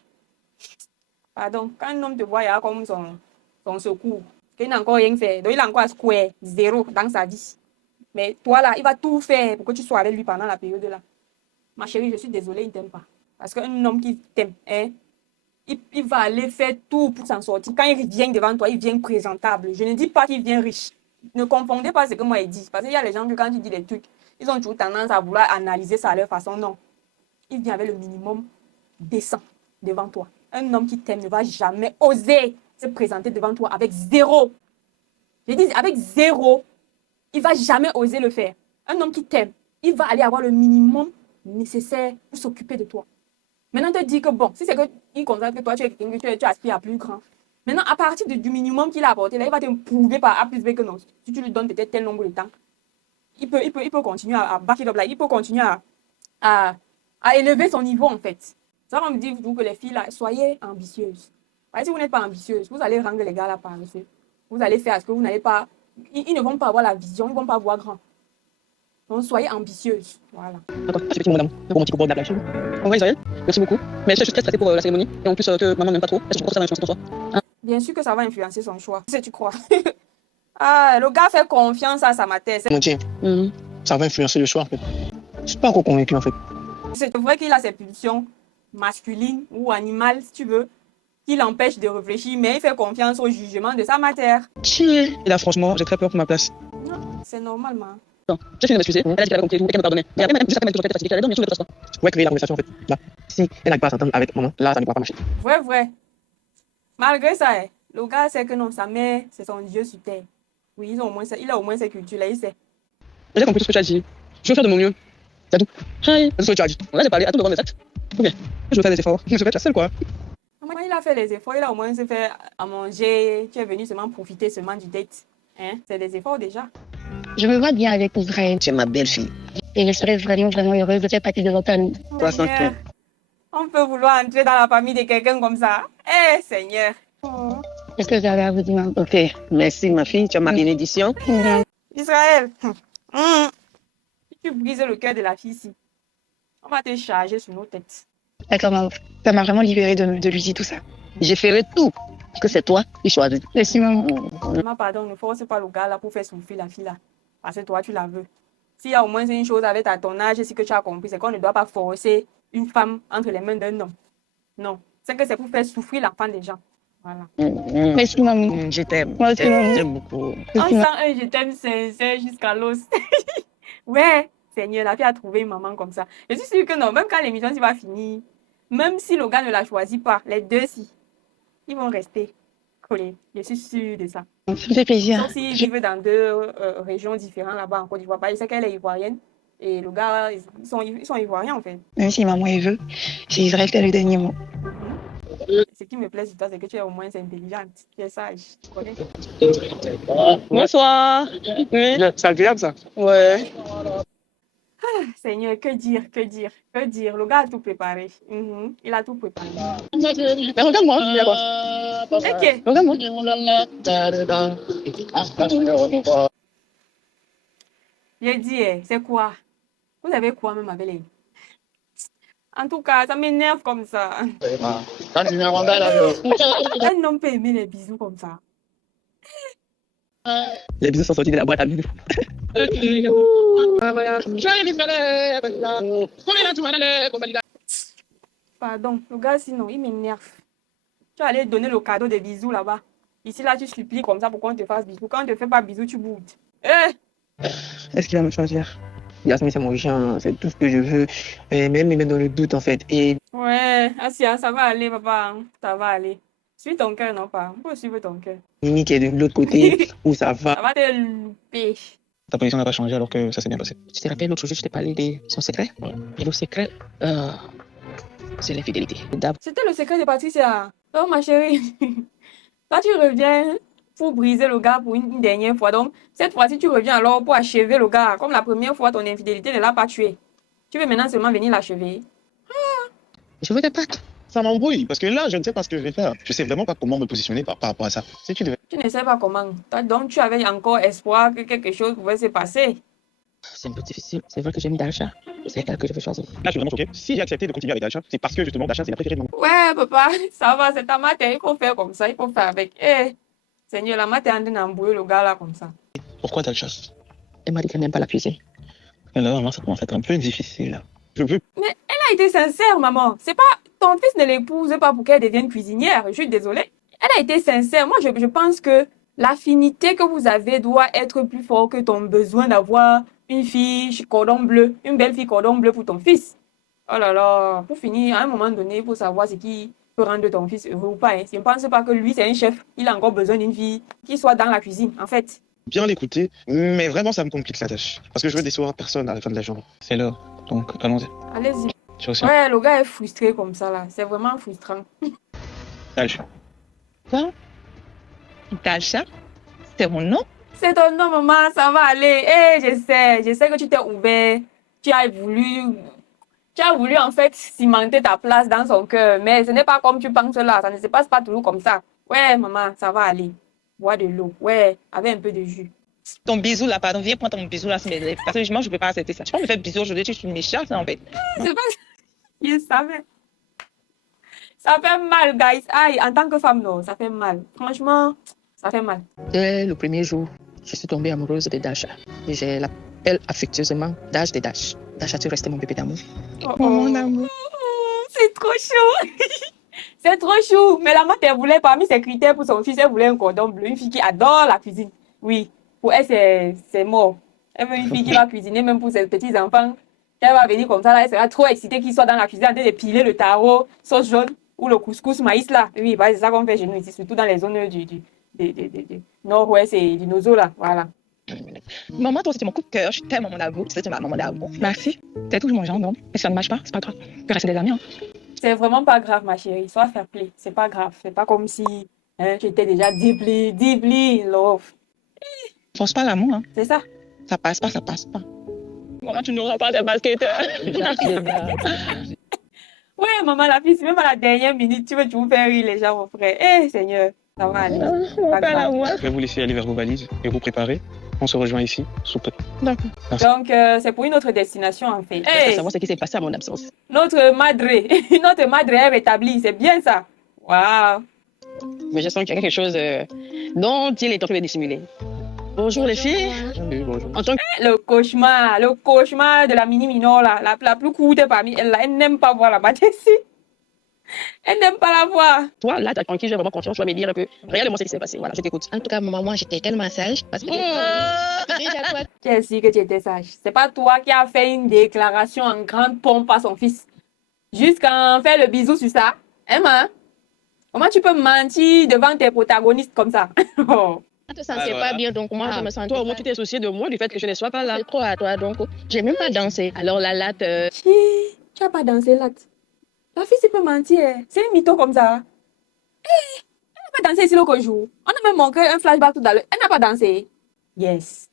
Pardon, quand un homme te voit, il a comme son secours. Il n'a encore rien fait. Donc, il a encore square, zéro dans sa vie. Mais toi, là, il va tout faire pour que tu sois avec lui pendant la période là. Ma chérie, je suis désolée, il ne t'aime pas. Parce qu'un homme qui t'aime, hein, il va aller faire tout pour s'en sortir. Quand il vient devant toi, il vient présentable. Je ne dis pas qu'il vient riche. Ne confondez pas ce que moi, il dit. Parce qu'il y a les gens que quand tu dis des trucs, ils ont toujours tendance à vouloir analyser ça à leur façon. Non. Il vient avec le minimum décent devant toi. Un homme qui t'aime ne va jamais oser se présenter devant toi avec zéro. Je dis avec zéro. Il ne va jamais oser le faire. Un homme qui t'aime, il va aller avoir le minimum nécessaire pour s'occuper de toi. Maintenant, te dit que bon, si c'est qu'il constate que toi, tu es quelqu'un que tu aspires à plus grand. Maintenant, à partir du minimum qu'il a apporté, là, il va te prouver par A plus B que non. Si tu lui donnes peut-être tel nombre de temps, il peut continuer à back it up, là. Il peut continuer à élever son niveau, en fait. Ça va me dire vous que les filles, là, soyez ambitieuses. Parce que si vous n'êtes pas ambitieuse, vous allez rendre les gars là paresseux. Vous allez faire ce que vous n'allez pas... Ils ne vont pas avoir la vision, ils ne vont pas voir grand. Donc, soyez ambitieuses. Voilà. Attends, c'est petit madame. Un petit coup de la plage. En vrai, Israël, merci beaucoup. Mais je suis très stressée pour la cérémonie. Et en plus, que maman n'aime pas trop. Est-ce que tu crois que ça va influencer ton choix? Bien sûr que ça va influencer son choix. Si tu crois. Le gars fait confiance à sa matière. Mon Dieu, ça va influencer le choix en fait. Je suis pas encore convaincu en fait. C'est vrai qu'il a ses pulsions masculines ou animales, si tu veux, qui l'empêchent de réfléchir, mais il fait confiance au jugement de sa matière. Et là, franchement, j'ai très peur pour ma place. Non, c'est normalement. Non, j'ai fini de m'excuser. Elle a dit qu'elle avait compris et tout, et qu'elle me pardonnait. Mais après, même, juste après, elle m'a dit qu'elle allait dormir sur le place. Je pourrais créer la conversation en fait. Là, si elle n'arrive pas à s'entendre avec maman, là, ça ne pourra pas marcher. Vrai. Malgré ça, Le gars sait que non, sa mère, c'est son Dieu sur terre. Oui, il a au moins cette culture-là, il sait. J'ai compris tout ce que tu as dit. Je vais faire de mon mieux. C'est tout. C'est tout ce que tu as dit. Là, j'ai parlé à tout le monde des actes. Ou bien, je vais faire des efforts. Je vais être la seule, quoi. Maman, il a fait les efforts, il a au moins se fait à manger. Tu es venu seulement profiter seulement du date. Hein? C'est des efforts déjà. Je me vois bien avec Israël. Tu es ma belle-fille. Et je serais vraiment, vraiment heureuse de faire partie de votre famille. Seigneur, on peut vouloir entrer dans la famille de quelqu'un comme ça. Eh, Seigneur. Qu'est-ce que j'avais à vous dire, maman? Ok, merci ma fille, tu as ma bénédiction. Israël, si tu brises le cœur de la fille ici, on va te charger sur nos têtes. D'accord, maman. Ça m'a vraiment libérée de lui dire tout ça. Je ferai tout, parce que c'est toi qui choisis. Merci, maman. Maman, pardon, ne force pas le gars là pour faire souffrir la fille là. Parce que toi, tu la veux. S'il y a au moins une chose avec ton âge, c'est que tu as compris, c'est qu'on ne doit pas forcer une femme entre les mains d'un homme. Non, c'est que c'est pour faire souffrir l'enfant des gens. Voilà. Merci, maman. Je t'aime. Moi aussi, maman. Je t'aime beaucoup. On sent un je t'aime sincère jusqu'à l'os. Ouais, Seigneur, la fille a trouvé une maman comme ça. Je suis sûre que non, même quand l'émission va finir, même si le gars ne la choisit pas, les deux, si, ils vont rester collés. Je suis sûre de ça. Ça me fait plaisir. Sauf s'ils vivent dans deux régions différentes là-bas en Côte d'Ivoire. Je sais qu'elle est ivoirienne et le gars, ils sont ivoiriens en fait. Même si maman elle veut, c'est Israël qui a le dernier mot. Ce qui me plaît sur toi, c'est que tu es au moins intelligente, tu es sage, tu connais. Bonsoir. Oui. C'est agréable ça. Ouais. Seigneur, que dire, que dire, que dire. Le gars a tout préparé. Il a tout préparé. Mais regarde-moi. Il y a quoi? Ok. Regarde-moi. J'ai dit, c'est quoi? Vous avez quoi même avec les... En tout cas, ça m'énerve comme ça. Un homme peut aimer les bisous comme ça. Les bisous sont sortis de la boîte à bisous. Pardon, le gars, sinon, il m'énerve. Tu vas aller donner le cadeau des bisous là-bas. Ici, là, tu supplies comme ça pour qu'on te fasse bisous. Quand on ne te fait pas bisous, tu boudes. Est-ce qu'il va me choisir? Yasmine, c'est mon chien, c'est tout ce que je veux. Et même, il me dans le doute, en fait. Et Ouais, Asia, ça va aller, papa. Ça va aller. Suis ton cœur, non pas. Faut suivre ton cœur. Mimi qui est de l'autre côté, où ça va. Ça va te louper. Ta position n'a pas changé alors que ça s'est bien passé. Tu te rappelles, l'autre jour, je t'ai parlé de son secret? Et le secret, c'est l'infidélité. C'était le secret de Patricia. Oh, ma chérie. Là, tu reviens pour briser le gars pour une dernière fois. Donc, cette fois-ci, tu reviens alors pour achever le gars. Comme la première fois, ton infidélité ne l'a pas tué. Tu veux maintenant seulement venir l'achever. Je veux des pâtes. Ça m'embrouille parce que là, je ne sais pas ce que je vais faire. Je sais vraiment pas comment me positionner par rapport à ça. Si tu devais. Tu ne sais pas comment. Donc, tu avais encore espoir que quelque chose pouvait se passer. C'est un peu difficile. C'est vrai que j'ai mis d'achat. C'est elle que je veux choisir. Là, je suis vraiment choqué. Si j'ai accepté de continuer avec Dacha, c'est parce que justement, Dacha, c'est la préférée de maman. Ouais, papa, ça va, c'est ta matière. Il faut faire comme ça. Il faut faire avec. Seigneur, la matière est en train d'embrouiller le gars là comme ça. Pourquoi Dacha? Elle m'a dit qu'elle n'aime pas la cuisine. Et là, vraiment, ça commence à être un peu difficile. Je veux. Mais elle a été sincère, maman. C'est pas ton fils ne l'épouse pas pour qu'elle devienne cuisinière. Je suis désolée. Elle a été sincère. Moi, je pense que l'affinité que vous avez doit être plus fort que ton besoin d'avoir une fille cordon bleu, une belle fille cordon bleu pour ton fils. Oh là là, pour finir, à un moment donné, il faut savoir ce qui peut rendre ton fils heureux ou pas. Je ne pense pas que lui, c'est un chef. Il a encore besoin d'une fille qui soit dans la cuisine, en fait. Bien l'écouter, mais vraiment, ça me complique la tâche. Parce que je veux décevoir personne à la fin de la journée. C'est l'heure, donc allons-y. Allez-y. Tu aussi. Ouais, le gars est frustré comme ça, là. C'est vraiment frustrant. Dacha. Quoi? Dacha? C'est mon nom? C'est ton nom, maman, ça va aller. Je sais que tu t'es ouvert. Tu as voulu en fait cimenter ta place dans son cœur. Mais ce n'est pas comme tu penses là. Ça ne se passe pas toujours comme ça. Ouais, maman, ça va aller. Bois de l'eau. Ouais, avec un peu de jus. Ton bisou là, pardon, viens prendre ton bisou là, parce que moi je peux pas accepter ça. Tu peux me faire bisou aujourd'hui, tu es une méchante en fait. C'est pas... Je savais. Ça fait mal, guys. Aïe, en tant que femme, non, ça fait mal. Franchement, ça fait mal. Dès le premier jour, je suis tombée amoureuse de Dacha. Et je l'appelle affectueusement Dash de Dash. Dacha, tu restes mon bébé d'amour. Oh, mon amour. C'est trop chaud. C'est trop chou. Mais la mère, elle voulait, parmi ses critères pour son fils, elle voulait un cordon bleu. Une fille qui adore la cuisine. Oui, pour elle, c'est mort. Elle veut une fille qui va cuisiner, même pour ses petits-enfants. Elle va venir comme ça, là, elle sera trop excitée qu'il soit dans la cuisine en train de piler le tarot, sauce jaune. ou le couscous maïs là. Oui, bah, c'est ça qu'on fait chez nous ici, surtout dans les zones du nord-ouest et du Nozo là. Voilà. Maman, toi, c'était mon coup de cœur. Je suis tellement mon amour. C'est ma maman d'amour. Merci. T'es toujours mon genre, non? Mais si ça ne marche pas, c'est pas grave. On peut rester des amis, hein. C'est vraiment pas grave, ma chérie. Sois fair play. C'est pas grave. C'est pas comme si tu étais déjà deeply love. Force pas l'amour, hein. C'est ça. Ça passe pas, ça passe pas. Maman, tu n'auras pas de basketteur. Ouais, maman, la fille, c'est même à la dernière minute, tu veux toujours faire rire les gens, mon frère. Eh, Seigneur, ça va aller. Mon Pas père, grave. l'amour. Je vais vous laisser aller vers vos valises et vous préparer. On se rejoint ici, sous peu. D'accord. Donc, c'est pour une autre destination, en fait. Je veux Hey, savoir ce qui s'est passé à mon absence. notre madre, notre madre est rétablie. C'est bien ça. Waouh. Mais je sens qu'il y a quelque chose dont il est en train de dissimuler. Bonjour les filles. Bonjour. En tant que Le cauchemar de la mini minor, là, la plus courte parmi elles, là, elle n'aime pas voir la maths ici. Elle n'aime pas la voir. toi, là, en qui j'ai vraiment confiance, tu vas me dire un peu réellement ce qui s'est passé. Voilà, je t'écoute. En tout cas, maman, moi, j'étais tellement sage parce que déjà, toi, Tu as dit que tu étais sage. C'est pas toi qui as fait une déclaration en grande pompe à son fils. Jusqu'à en faire le bisou sur ça. Emma, comment tu peux mentir devant tes protagonistes comme ça? Oh. tu te sentais pas bien, donc moi, je me sentais Toi, au moins, pas. tu t'es soucié de moi, du fait que je ne sois pas là. C'est trop à toi, donc j'ai même pas dansé. Alors la latte, Chi, tu n'as pas dansé là. La fille, c'est peut mentir. C'est une mytho comme ça. Elle n'a pas dansé ici l'autre jour. On a même manqué un flashback tout à l'heure. Elle n'a pas dansé. Yes.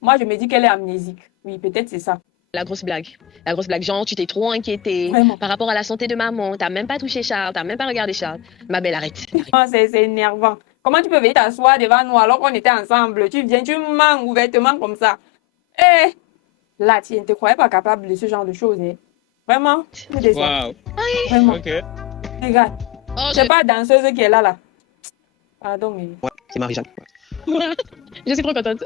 Moi, je me dis qu'elle est amnésique. Oui, peut-être c'est ça. La grosse blague. La grosse blague. Genre, tu t'es trop inquiétée Vraiment. par rapport à la santé de maman. T'as même pas touché Charles. T'as même pas regardé Charles. Ma belle, arrête. Oh, c'est énervant. Comment tu peux venir t'asseoir devant nous alors qu'on était ensemble? Tu viens, tu mens ouvertement comme ça. Eh, là, tu ne te croyais pas capable de ce genre de choses. Hein? Vraiment, tu me déçois. Waouh. Vraiment. Ok. Regarde, Oh, c'est pas la danseuse qui est là. Pardon, mais... C'est Marie-Jeanne. je suis trop contente.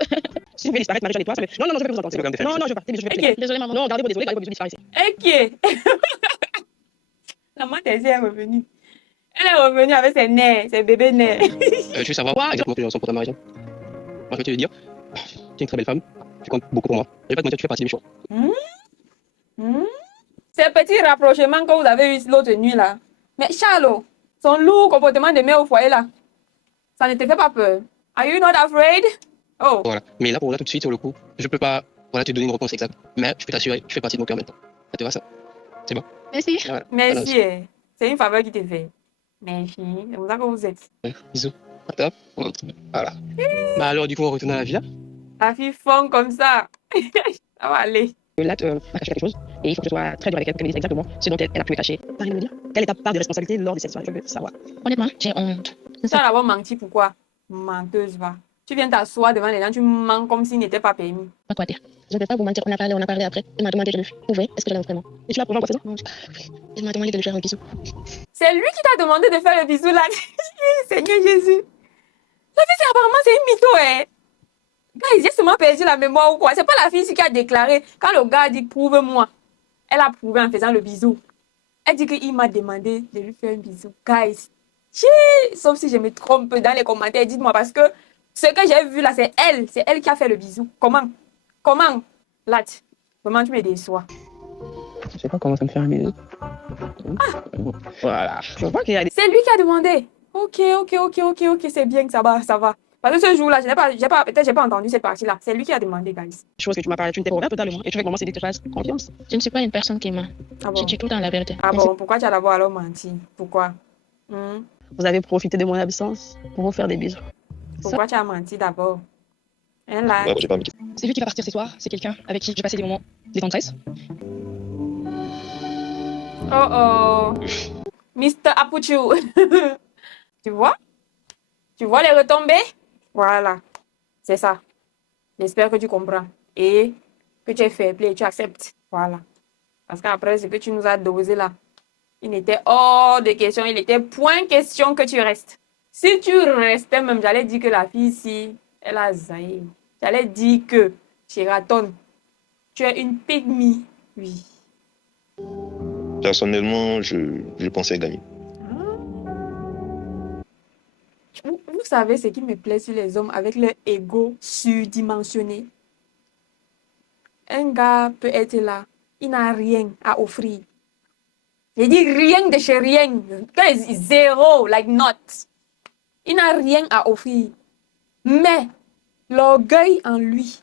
Si vous voulez disparaître, Marie-Jeanne et toi, ça fait... Non, je vais plus vous entendre. Non, je vais pas. Je vais plus. Ok. Désolée, maman. Non, gardez vos disparaissez. Ok. La mère Thérèse est revenue. Elle est revenue avec ses nerfs, ses bébés nerfs. Tu veux savoir exactement que je ressens pour ta Marie-Jeanne? Moi, je vais te le dire. Tu es une très belle femme. Tu comptes beaucoup pour moi. Je vais pas te mentir, tu fais partie de mes choix. Ces petits rapprochements que vous avez eu l'autre nuit là. Mais Charles, son lourd comportement de mère au foyer là, ça ne te fait pas peur? Are you not afraid? Oh, Voilà. Mais là, pour là, tout de suite, sur le coup, je peux pas te donner une réponse exacte. Mais je peux t'assurer, tu fais partie de mon cœur maintenant. Ça te va, ça? C'est bon? Merci. Voilà. merci. C'est une faveur qui te fait. Merci. C'est pour ça que vous êtes. Bisous. Top. Voilà. Bah alors, du coup, on retourne à la villa. La fille fond comme ça. Ça va aller. Là, tu m'as caché quelque chose. Et il faut que je sois très dur avec elle, qu'elle me dise exactement ce dont elle a pu me cacher. T'arrives à me dire quelle est ta part de responsabilité lors de cette soirée? Je veux savoir. Honnêtement, j'ai honte. Sans avoir menti, pourquoi? Menteuse, va. Tu viens t'asseoir devant les gens, tu mens comme s'il n'était pas permis. Pas quoi dire. Je ne vais pas vous mentir, on a parlé après. Il m'a demandé de le prouver. Est-ce que je l'aime vraiment? Et tu l'as prouvé en quoi, Non, il m'a demandé de lui faire un bisou. C'est lui qui t'a demandé de faire le bisou là. Seigneur Jésus. La fille, apparemment, c'est une mytho, hein. Guys, j'ai seulement perdu la mémoire ou quoi? C'est pas la fille ici qui a déclaré. Quand le gars dit prouve-moi, elle a prouvé en faisant le bisou. Elle dit qu'il m'a demandé de lui faire un bisou. Guys, sauf si je me trompe dans les commentaires, dites-moi parce que ce que j'ai vu là, c'est elle qui a fait le bisou. Comment? Là, vraiment, tu me déçois. Je sais pas comment ça me fait un bisou. Voilà. Je vois qu'il y a des... C'est lui qui a demandé. Ok, c'est bien que ça va. Parce que ce jour-là, peut-être j'ai pas entendu cette partie-là. C'est lui qui a demandé, guys. choses que tu m'as parlé, tu ne t'es pas ouvert totalement. Et tu veux que maman s'est dit que tu fasses confiance. Je ne suis pas une personne qui ment. Ah Je bon? dis tout dans la vérité. Ah bon, pourquoi tu as d'abord alors menti? Pourquoi? Vous avez profité de mon absence pour vous faire des bisous. Pourquoi tu as menti d'abord? Hein, là? Ouais, bon, j'ai pas envie. C'est lui qui va partir ce soir. C'est quelqu'un avec qui j'ai passé des moments de tendresse. Oh. Mr. Apuchu. Tu vois? Tu vois les retombées? Voilà. C'est ça. J'espère que tu comprends. Et que tu es fair play, tu acceptes. Voilà. Parce qu'après, ce que tu nous as dosé là, il n'était hors de question, il était point question que tu restes. Si tu restais même, j'allais dire que la fille ici, elle a zaï. J'allais dire que, Sheraton, tu es une pygmy. Oui. Personnellement, je pensais gagner. Vous savez ce qui me plaît sur les hommes avec leur ego surdimensionné. Un gars peut être là, il n'a rien à offrir. J'ai dit rien de chez rien. Zéro, like not. Il n'a rien à offrir. Mais l'orgueil en lui,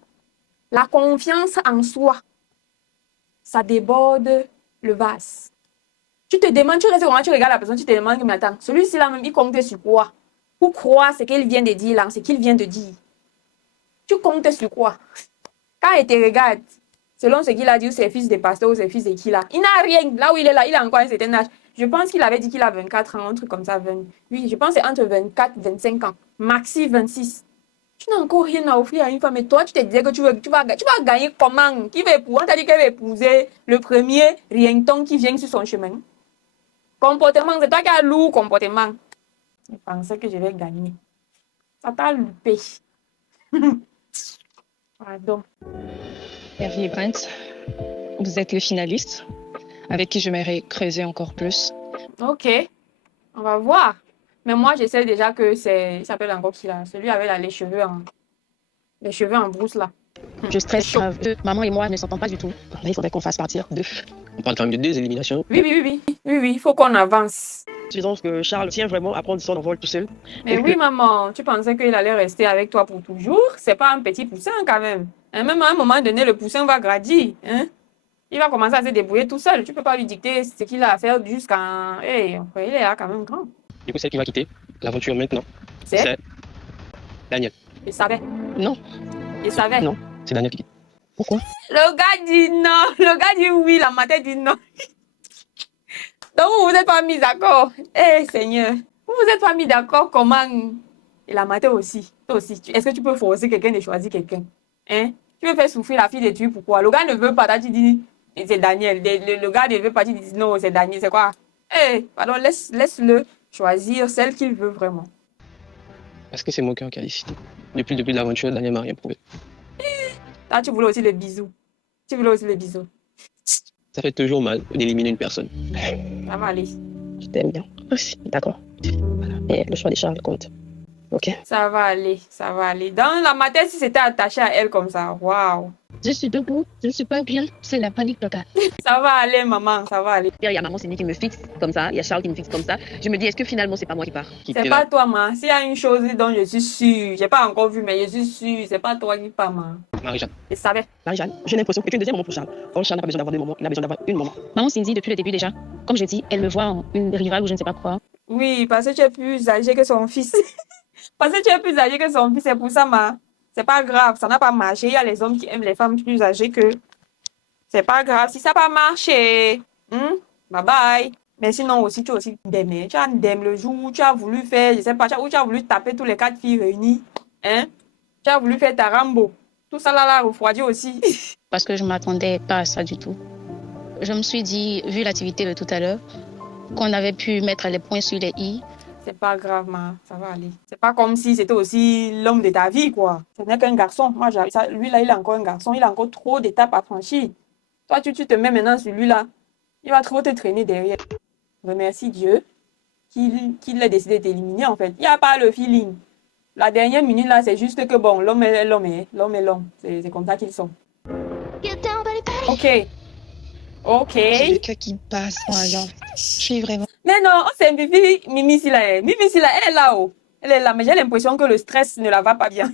la confiance en soi, ça déborde le vase. Tu te demandes, tu restes comment tu regardes la personne, tu te demandes, mais attends, celui-ci là même, il compte sur quoi? Pour croire ce qu'il vient de dire là, ce qu'il vient de dire. Tu comptes sur quoi? Quand il te regarde, selon ce qu'il a dit, ou c'est fils de pasteur, ou c'est fils de qui là, il n'a rien. Là où il est là, il a encore un certain âge. Je pense qu'il avait dit qu'il a 24 ans, un truc comme ça. Oui, je pense que c'est entre 24 et 25 ans. Maxi 26. Tu n'as encore rien à offrir à une femme. Et toi, tu te disais que tu vas gagner comment? Qui va épouser? On t'a dit qu'elle va épouser le premier rienton qui vient sur son chemin. Comportement, c'est toi qui as lourd comportement. Je pensais que je vais gagner. Ça t'a loupé. Pardon. Hervé et Brent, vous êtes les finalistes avec qui j'aimerais creuser encore plus. Ok, on va voir. Mais moi, je sais déjà que c'est... Il s'appelle encore qui là? Celui avec là, les cheveux en brousse là. Je stresse grave. Maman et moi ne s'entendons pas du tout. Là, il faudrait qu'on fasse partir deux. On parle quand même de 2 éliminations. Oui, il faut qu'on avance. Disons que Charles tient vraiment à prendre son envol tout seul. Mais oui, maman, tu pensais qu'il allait rester avec toi pour toujours? C'est pas un petit poussin quand même. Hein, même à un moment donné, le poussin va grandir. Hein? Il va commencer à se débrouiller tout seul. Tu peux pas lui dicter ce qu'il a à faire jusqu'à... Hey, il est là quand même grand. Du coup, celle qui va quitter l'aventure maintenant, C'est c'est Daniel. Il savait. Non. Il savait. Non, c'est Daniel qui quitte. Pourquoi? Le gars dit non. Le gars dit oui. La matin dit non. Donc, vous vous êtes pas mis d'accord. Eh, Seigneur. Vous vous êtes pas mis d'accord comment? Et la matin aussi. Toi aussi. Est-ce que tu peux forcer quelqu'un de choisir quelqu'un? Hein? Tu veux faire souffrir la fille de tu pourquoi? Le gars ne veut pas. Tu dis, c'est Daniel. Le gars ne veut pas. Tu dis, non, c'est Daniel. C'est quoi? Eh, pardon, laisse-le choisir celle qu'il veut vraiment. Parce que c'est mon cœur qui a décidé. Depuis le début de l'aventure, Daniel m'a rien prouvé. Là, tu voulais aussi le bisou. Tu voulais aussi le bisou. Ça fait toujours mal d'éliminer une personne. Ça va aller. Je t'aime bien. Aussi. D'accord. Voilà. Et le choix des Charles compte. Ok. Ça va aller, ça va aller. Dans la matin, si c'était attaché à elle comme ça, waouh. Je suis debout, je ne suis pas bien, c'est la panique totale. Ça va aller, maman, ça va aller. Il y a maman Cindy qui me fixe comme ça, il y a Charles qui me fixe comme ça. Je me dis, est-ce que finalement, c'est pas moi qui pars? C'est pas toi, ma. S'il y a une chose dont je suis sûre, j'ai pas encore vu, mais je suis sûre, c'est pas toi qui pars, ma. Marie-Jeanne. Je savais. Marie-Jeanne, j'ai l'impression que tu es une deuxième maman pour Charles. Or, Charles n'a pas besoin d'avoir deux mamans, il a besoin d'avoir une maman. Maman Cindy, depuis le début déjà, comme je dis, elle me voit en une rivale ou je ne sais pas quoi. Oui, parce que tu es plus âgé que son fils. Parce que tu es plus âgé que son fils, c'est pour ça, ma. C'est pas grave, ça n'a pas marché. Il y a les hommes qui aiment les femmes plus âgées que. C'est pas grave, si ça n'a pas marché. Bye bye. Mais sinon aussi, tu as aussi d'aimer. Tu as d'aimer le jour où tu as voulu faire, je sais pas, où tu as voulu taper tous les 4 filles réunies. Hein? Tu as voulu faire ta Rambo. Tout ça là, refroidi aussi. Parce que je ne m'attendais pas à ça du tout. Je me suis dit, vu l'activité de tout à l'heure, qu'on avait pu mettre les points sur les i. C'est pas grave, ma, ça va aller. C'est pas comme si c'était aussi l'homme de ta vie, quoi. Ce n'est qu'un garçon. Moi, lui là, il est encore un garçon. Il a encore trop d'étapes à franchir. Toi, tu te mets maintenant sur lui là. Il va trop te traîner derrière. Remercie Dieu qu'il ait décidé d'éliminer, en fait. Il n'y a pas le feeling. La dernière minute là, c'est juste que bon, l'homme est l'homme. L'homme est l'homme. C'est comme ça qu'ils sont. Ok. J'ai le cœur qui passe, moi, genre. Je suis vraiment... Mais non, c'est Mimi Silla. Mimi Silla, elle est là-haut. Elle est là, mais j'ai l'impression que le stress ne la va pas bien.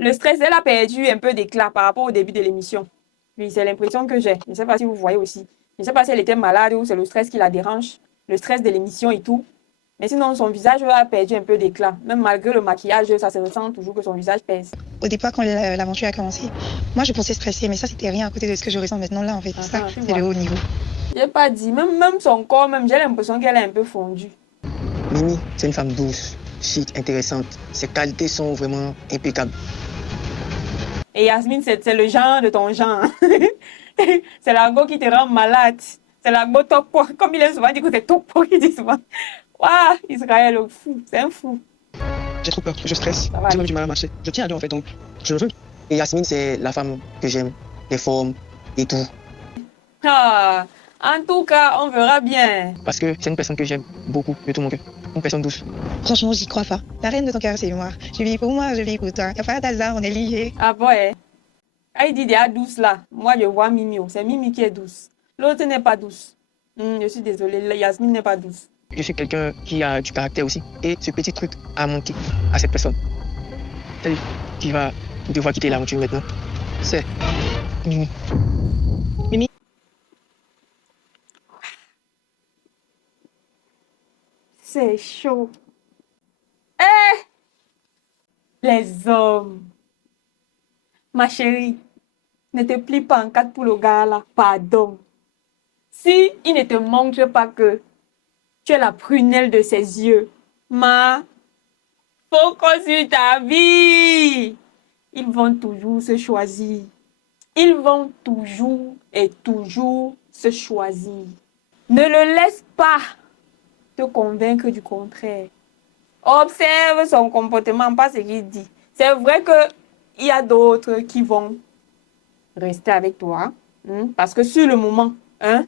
Le stress, elle a perdu un peu d'éclat par rapport au début de l'émission. Oui, c'est l'impression que j'ai. Je ne sais pas si vous voyez aussi. Je ne sais pas si elle était malade ou c'est le stress qui la dérange. Le stress de l'émission et tout. Mais sinon, son visage a perdu un peu d'éclat. Même malgré le maquillage, ça se ressent toujours que son visage pèse. Au départ, quand l'aventure a commencé, moi, je pensais stresser, mais ça, c'était rien à côté de ce que je ressens maintenant là, en fait. Ça, c'est le haut niveau. J'ai pas dit. Même son corps, même, j'ai l'impression qu'elle est un peu fondue. Mimi, c'est une femme douce, chic, intéressante. Ses qualités sont vraiment impeccables. Et Yasmine, c'est le genre de ton genre. C'est la go qui te rend malade. C'est la go topo. Comme il est souvent dit que c'est topo qui dit souvent. Waouh, Israël, fou. C'est un fou. J'ai trop peur, je stresse, j'ai même du mal à marcher. Je tiens à lui en fait, donc je le veux. Et Yasmine, c'est la femme que j'aime, les formes et tout. Ah, en tout cas, on verra bien. Parce que c'est une personne que j'aime beaucoup, de tout mon cœur. Une personne douce. Franchement, j'y crois pas. La reine de ton cœur, c'est moi. Je vis pour moi, je vis pour toi. Il n'y a pas d'hasard, on est liés. Ah bon, hein? Quand il dit des douce là, moi je vois Mimi. C'est Mimi qui est douce. L'autre n'est pas douce. Je suis désolée, Yasmine n'est pas douce. Je suis quelqu'un qui a du caractère aussi. Et ce petit truc a manqué à cette personne. Celle qui va devoir quitter l'aventure maintenant, c'est Mimi. Mimi. C'est chaud. Eh! Les hommes. Ma chérie, ne te plie pas en quatre pour le gars là. Pardon. Si il ne te montre pas que tu es la prunelle de ses yeux, focus sur ta vie. Ils vont toujours se choisir. Ils vont toujours et toujours se choisir. Ne le laisse pas te convaincre du contraire. Observe son comportement, pas ce qu'il dit. C'est vrai qu'il y a d'autres qui vont rester avec toi. Parce que sur le moment, là,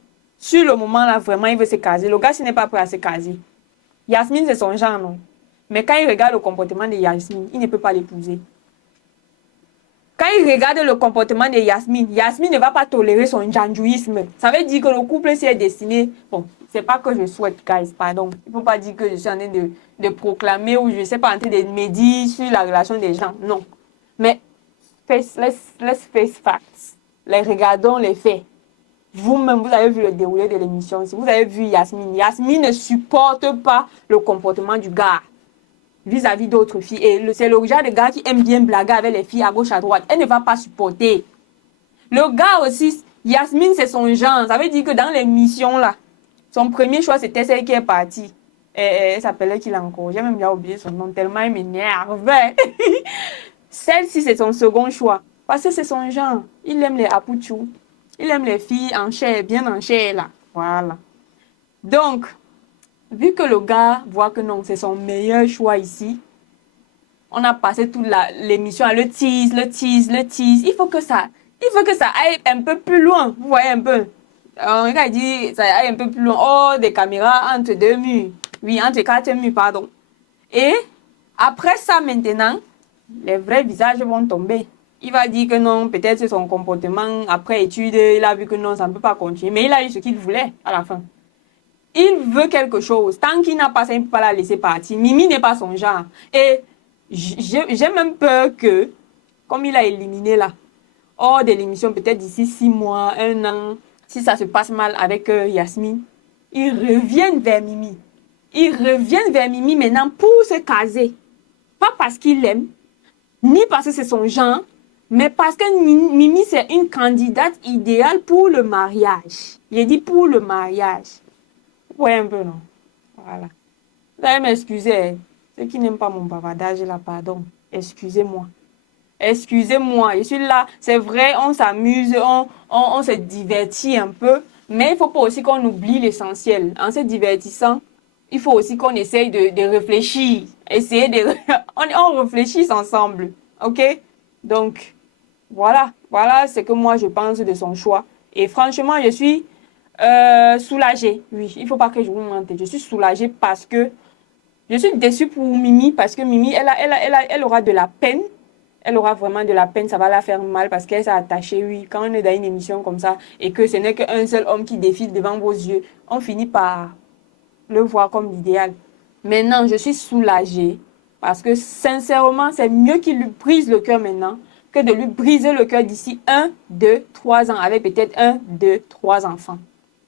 vraiment, il veut se caser. Le gars, s'il n'est pas prêt à se caser. Yasmine, c'est son genre, non? Mais quand il regarde le comportement de Yasmine, il ne peut pas l'épouser. Quand il regarde le comportement de Yasmine, Yasmine ne va pas tolérer son janjouisme. Ça veut dire que le couple s'est destiné. Bon, c'est pas que je souhaite, guys, pardon. Il ne faut pas dire que je suis en train de proclamer ou je ne sais pas en train de médire sur la relation des gens. Non. Mais let's face facts. Regardons les faits. Vous-même, vous avez vu le déroulé de l'émission. Si vous avez vu Yasmine, Yasmine ne supporte pas le comportement du gars vis-à-vis d'autres filles. Et c'est le genre de gars qui aime bien blaguer avec les filles à gauche, à droite. Elle ne va pas supporter. Le gars aussi, Yasmine, c'est son genre. Ça veut dire que dans l'émission, là, son premier choix, c'était celle qui est partie. Elle s'appelait qui là encore? J'ai même bien oublié son nom, tellement il m'énervait. Celle-ci, c'est son second choix. Parce que c'est son genre. Il aime les apouchous. Il aime les filles en chair, bien en chair, là. Voilà. Donc, vu que le gars voit que non, c'est son meilleur choix ici, on a passé toute l'émission à le tease. Il faut que ça aille un peu plus loin. Vous voyez un peu? On a dit ça aille un peu plus loin. Oh, des caméras entre deux murs. Oui, entre quatre murs, pardon. Et après ça, maintenant, les vrais visages vont tomber. Il va dire que non, peut-être c'est son comportement. Après étude, il a vu que non, ça ne peut pas continuer. Mais il a eu ce qu'il voulait à la fin. Il veut quelque chose. Tant qu'il n'a pas ça, il ne peut pas la laisser partir. Mimi n'est pas son genre. Et j'ai même peur que, comme il a éliminé là, hors de l'émission, peut-être d'ici 6 mois, 1 an, si ça se passe mal avec Yasmine, ils reviennent vers Mimi. Ils reviennent vers Mimi maintenant pour se caser. Pas parce qu'il l'aime, ni parce que c'est son genre, mais parce que Mimi, c'est une candidate idéale pour le mariage. J'ai dit pour le mariage. Ouais, un peu, non? Voilà. Vous allez m'excuser. Ceux qui n'aiment pas mon bavardage, là, pardon. Excusez-moi. Excusez-moi. Je suis là. C'est vrai, on s'amuse, on se divertit un peu. Mais il ne faut pas aussi qu'on oublie l'essentiel. En se divertissant, il faut aussi qu'on essaye de réfléchir. Essayer de... on réfléchisse ensemble. OK? Donc, voilà. Voilà ce que moi, je pense de son choix. Et franchement, je suis... soulagée, oui, il ne faut pas que je vous mente. Je suis soulagée parce que je suis déçue pour Mimi, parce que Mimi, elle aura de la peine. Elle aura vraiment de la peine, ça va la faire mal parce qu'elle s'est attachée, oui. Quand on est dans une émission comme ça et que ce n'est qu'un seul homme qui défile devant vos yeux, on finit par le voir comme l'idéal. Maintenant, je suis soulagée parce que sincèrement, c'est mieux qu'il lui brise le cœur maintenant que de lui briser le cœur d'ici 1, 2, 3 ans avec peut-être 1, 2, 3 enfants.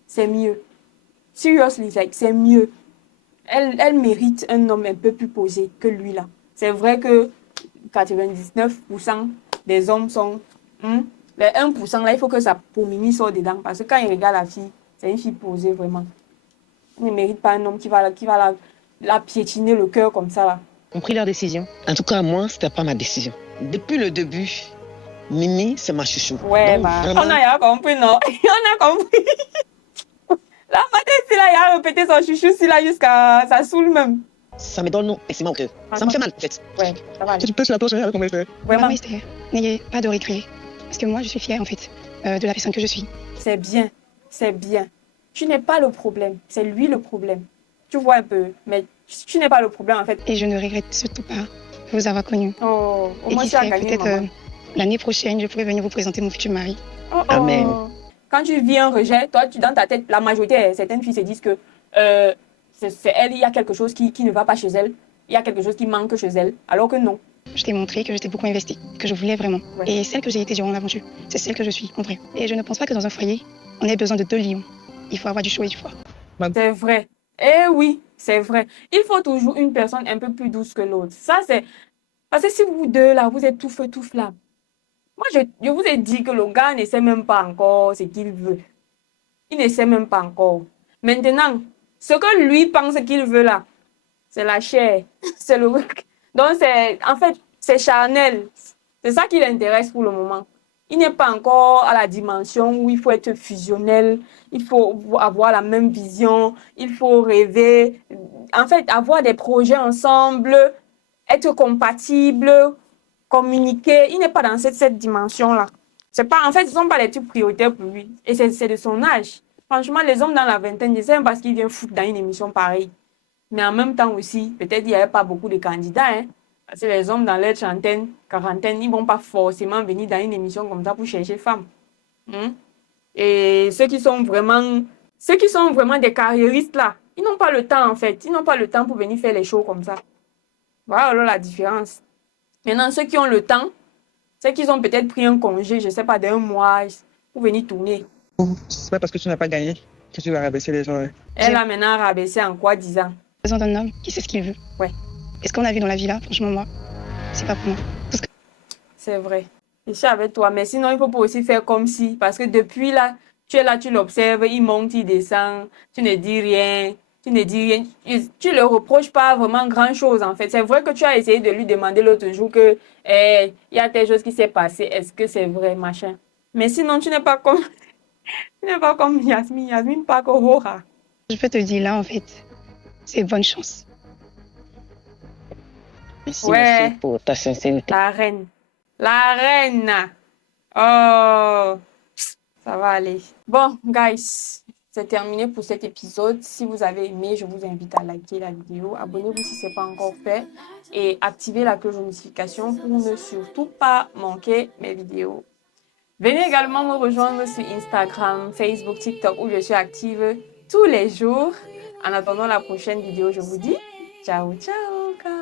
C'est mieux. Seriously, like, c'est mieux. Elle mérite un homme un peu plus posé que lui là. C'est vrai que 99% des hommes sont... les 1% là, il faut que ça, pour Mimi, sorte dedans. Parce que quand il regarde la fille, c'est une fille posée vraiment. Elle ne mérite pas un homme qui va la piétiner le cœur comme ça là. Ils ont pris leur décision. En tout cas, moi, c'était pas ma décision. Depuis le début, Mimi, c'est ma chouchou. Ouais, donc, bah, vraiment... on a compris, non? On a compris. La matin, si là, il a répété son chouchou, si là, jusqu'à... Ça saoule même. Ça me donne effectivement au cœur. Ça me fait mal, en fait. Ouais, ça va aller. Tu peux sur la planche avec ton frère. Vraiment, Maman Esther, n'ayez pas de regret. Parce que moi, je suis fière, en fait, de la personne que je suis. c'est bien. C'est bien. Tu n'es pas le problème. C'est lui le problème. Tu vois un peu. Mais tu n'es pas le problème, en fait. Et je ne regrette surtout pas de vous avoir connu. Oh, au Et moins qui tu as sait, gagné, peut-être maman. l'année prochaine, je pourrais venir vous présenter mon futur mari. Oh, oh. Amen. quand tu vis un rejet, toi, dans ta tête, la majorité, certaines filles se disent que c'est elle, il y a quelque chose qui ne va pas chez elle. Il y a quelque chose qui manque chez elle, alors que non. Je t'ai montré que j'étais beaucoup investie, que je voulais vraiment. Ouais. Et celle que j'ai été durant l'aventure, c'est celle que je suis, en vrai. Et je ne pense pas que dans un foyer, on ait besoin de 2 lions. Il faut avoir du chaud et du froid. C'est vrai. Eh oui, c'est vrai. Il faut toujours une personne un peu plus douce que l'autre. Ça, c'est... Parce que si vous deux, là, vous êtes tout feu, tout flamme. Moi, je vous ai dit que le gars ne sait même pas encore ce qu'il veut. Il ne sait même pas encore. Maintenant, ce que lui pense qu'il veut là, c'est la chair. C'est le... Donc, en fait, c'est charnel. C'est ça qui l'intéresse pour le moment. Il n'est pas encore à la dimension où il faut être fusionnel, il faut avoir la même vision, il faut rêver. En fait, avoir des projets ensemble, être compatible, communiquer. Il n'est pas dans cette dimension-là. C'est pas, en fait, ce ne sont pas les trucs prioritaires pour lui. Et c'est de son âge. Franchement, les hommes dans la vingtaine, je sais même pas ce qu'ils viennent foutre dans une émission pareille. Mais en même temps aussi, peut-être il n'y avait pas beaucoup de candidats. Hein, parce que les hommes dans leur trentaine, quarantaine, ils ne vont pas forcément venir dans une émission comme ça pour chercher femme. Et ceux qui sont vraiment des carriéristes là, ils n'ont pas le temps en fait. Ils n'ont pas le temps pour venir faire les shows comme ça. Voilà alors la différence. Maintenant, ceux qui ont le temps, c'est qu'ils ont peut-être pris un congé, je ne sais pas, d'1 mois pour venir tourner. C'est pas parce que tu n'as pas gagné que tu vas rabaisser les gens. Hein. Elle a maintenant rabaissé en quoi, 10 ans? Besoin d'un homme qui sait ce qu'il veut. Ouais. Et ce qu'on a vu dans la vie là, franchement, moi, c'est pas pour moi. C'est vrai. Je suis avec toi, mais sinon, il ne faut pas aussi faire comme si, parce que depuis là, tu es là, tu l'observes, il monte, il descend, tu ne dis rien, tu ne dis rien. Tu le reproches pas vraiment grand-chose, en fait. C'est vrai que tu as essayé de lui demander l'autre jour que, il y a telle chose qui s'est passée, est-ce que c'est vrai, machin. Mais sinon, tu n'es pas comme, tu n'es pas comme Yasmine. Yasmine pas comme Hora. Je peux te dire là, en fait, c'est bonne chance. Merci, Ouais. merci pour ta sincérité. La reine. La reine. Oh, ça va aller. Bon, guys, c'est terminé pour cet épisode. Si vous avez aimé, je vous invite à liker la vidéo. Abonnez-vous si ce n'est pas encore fait. Et activez la cloche de notification pour ne surtout pas manquer mes vidéos. Venez également me rejoindre sur Instagram, Facebook, TikTok où je suis active tous les jours. En attendant la prochaine vidéo, je vous dis ciao, ciao, guys.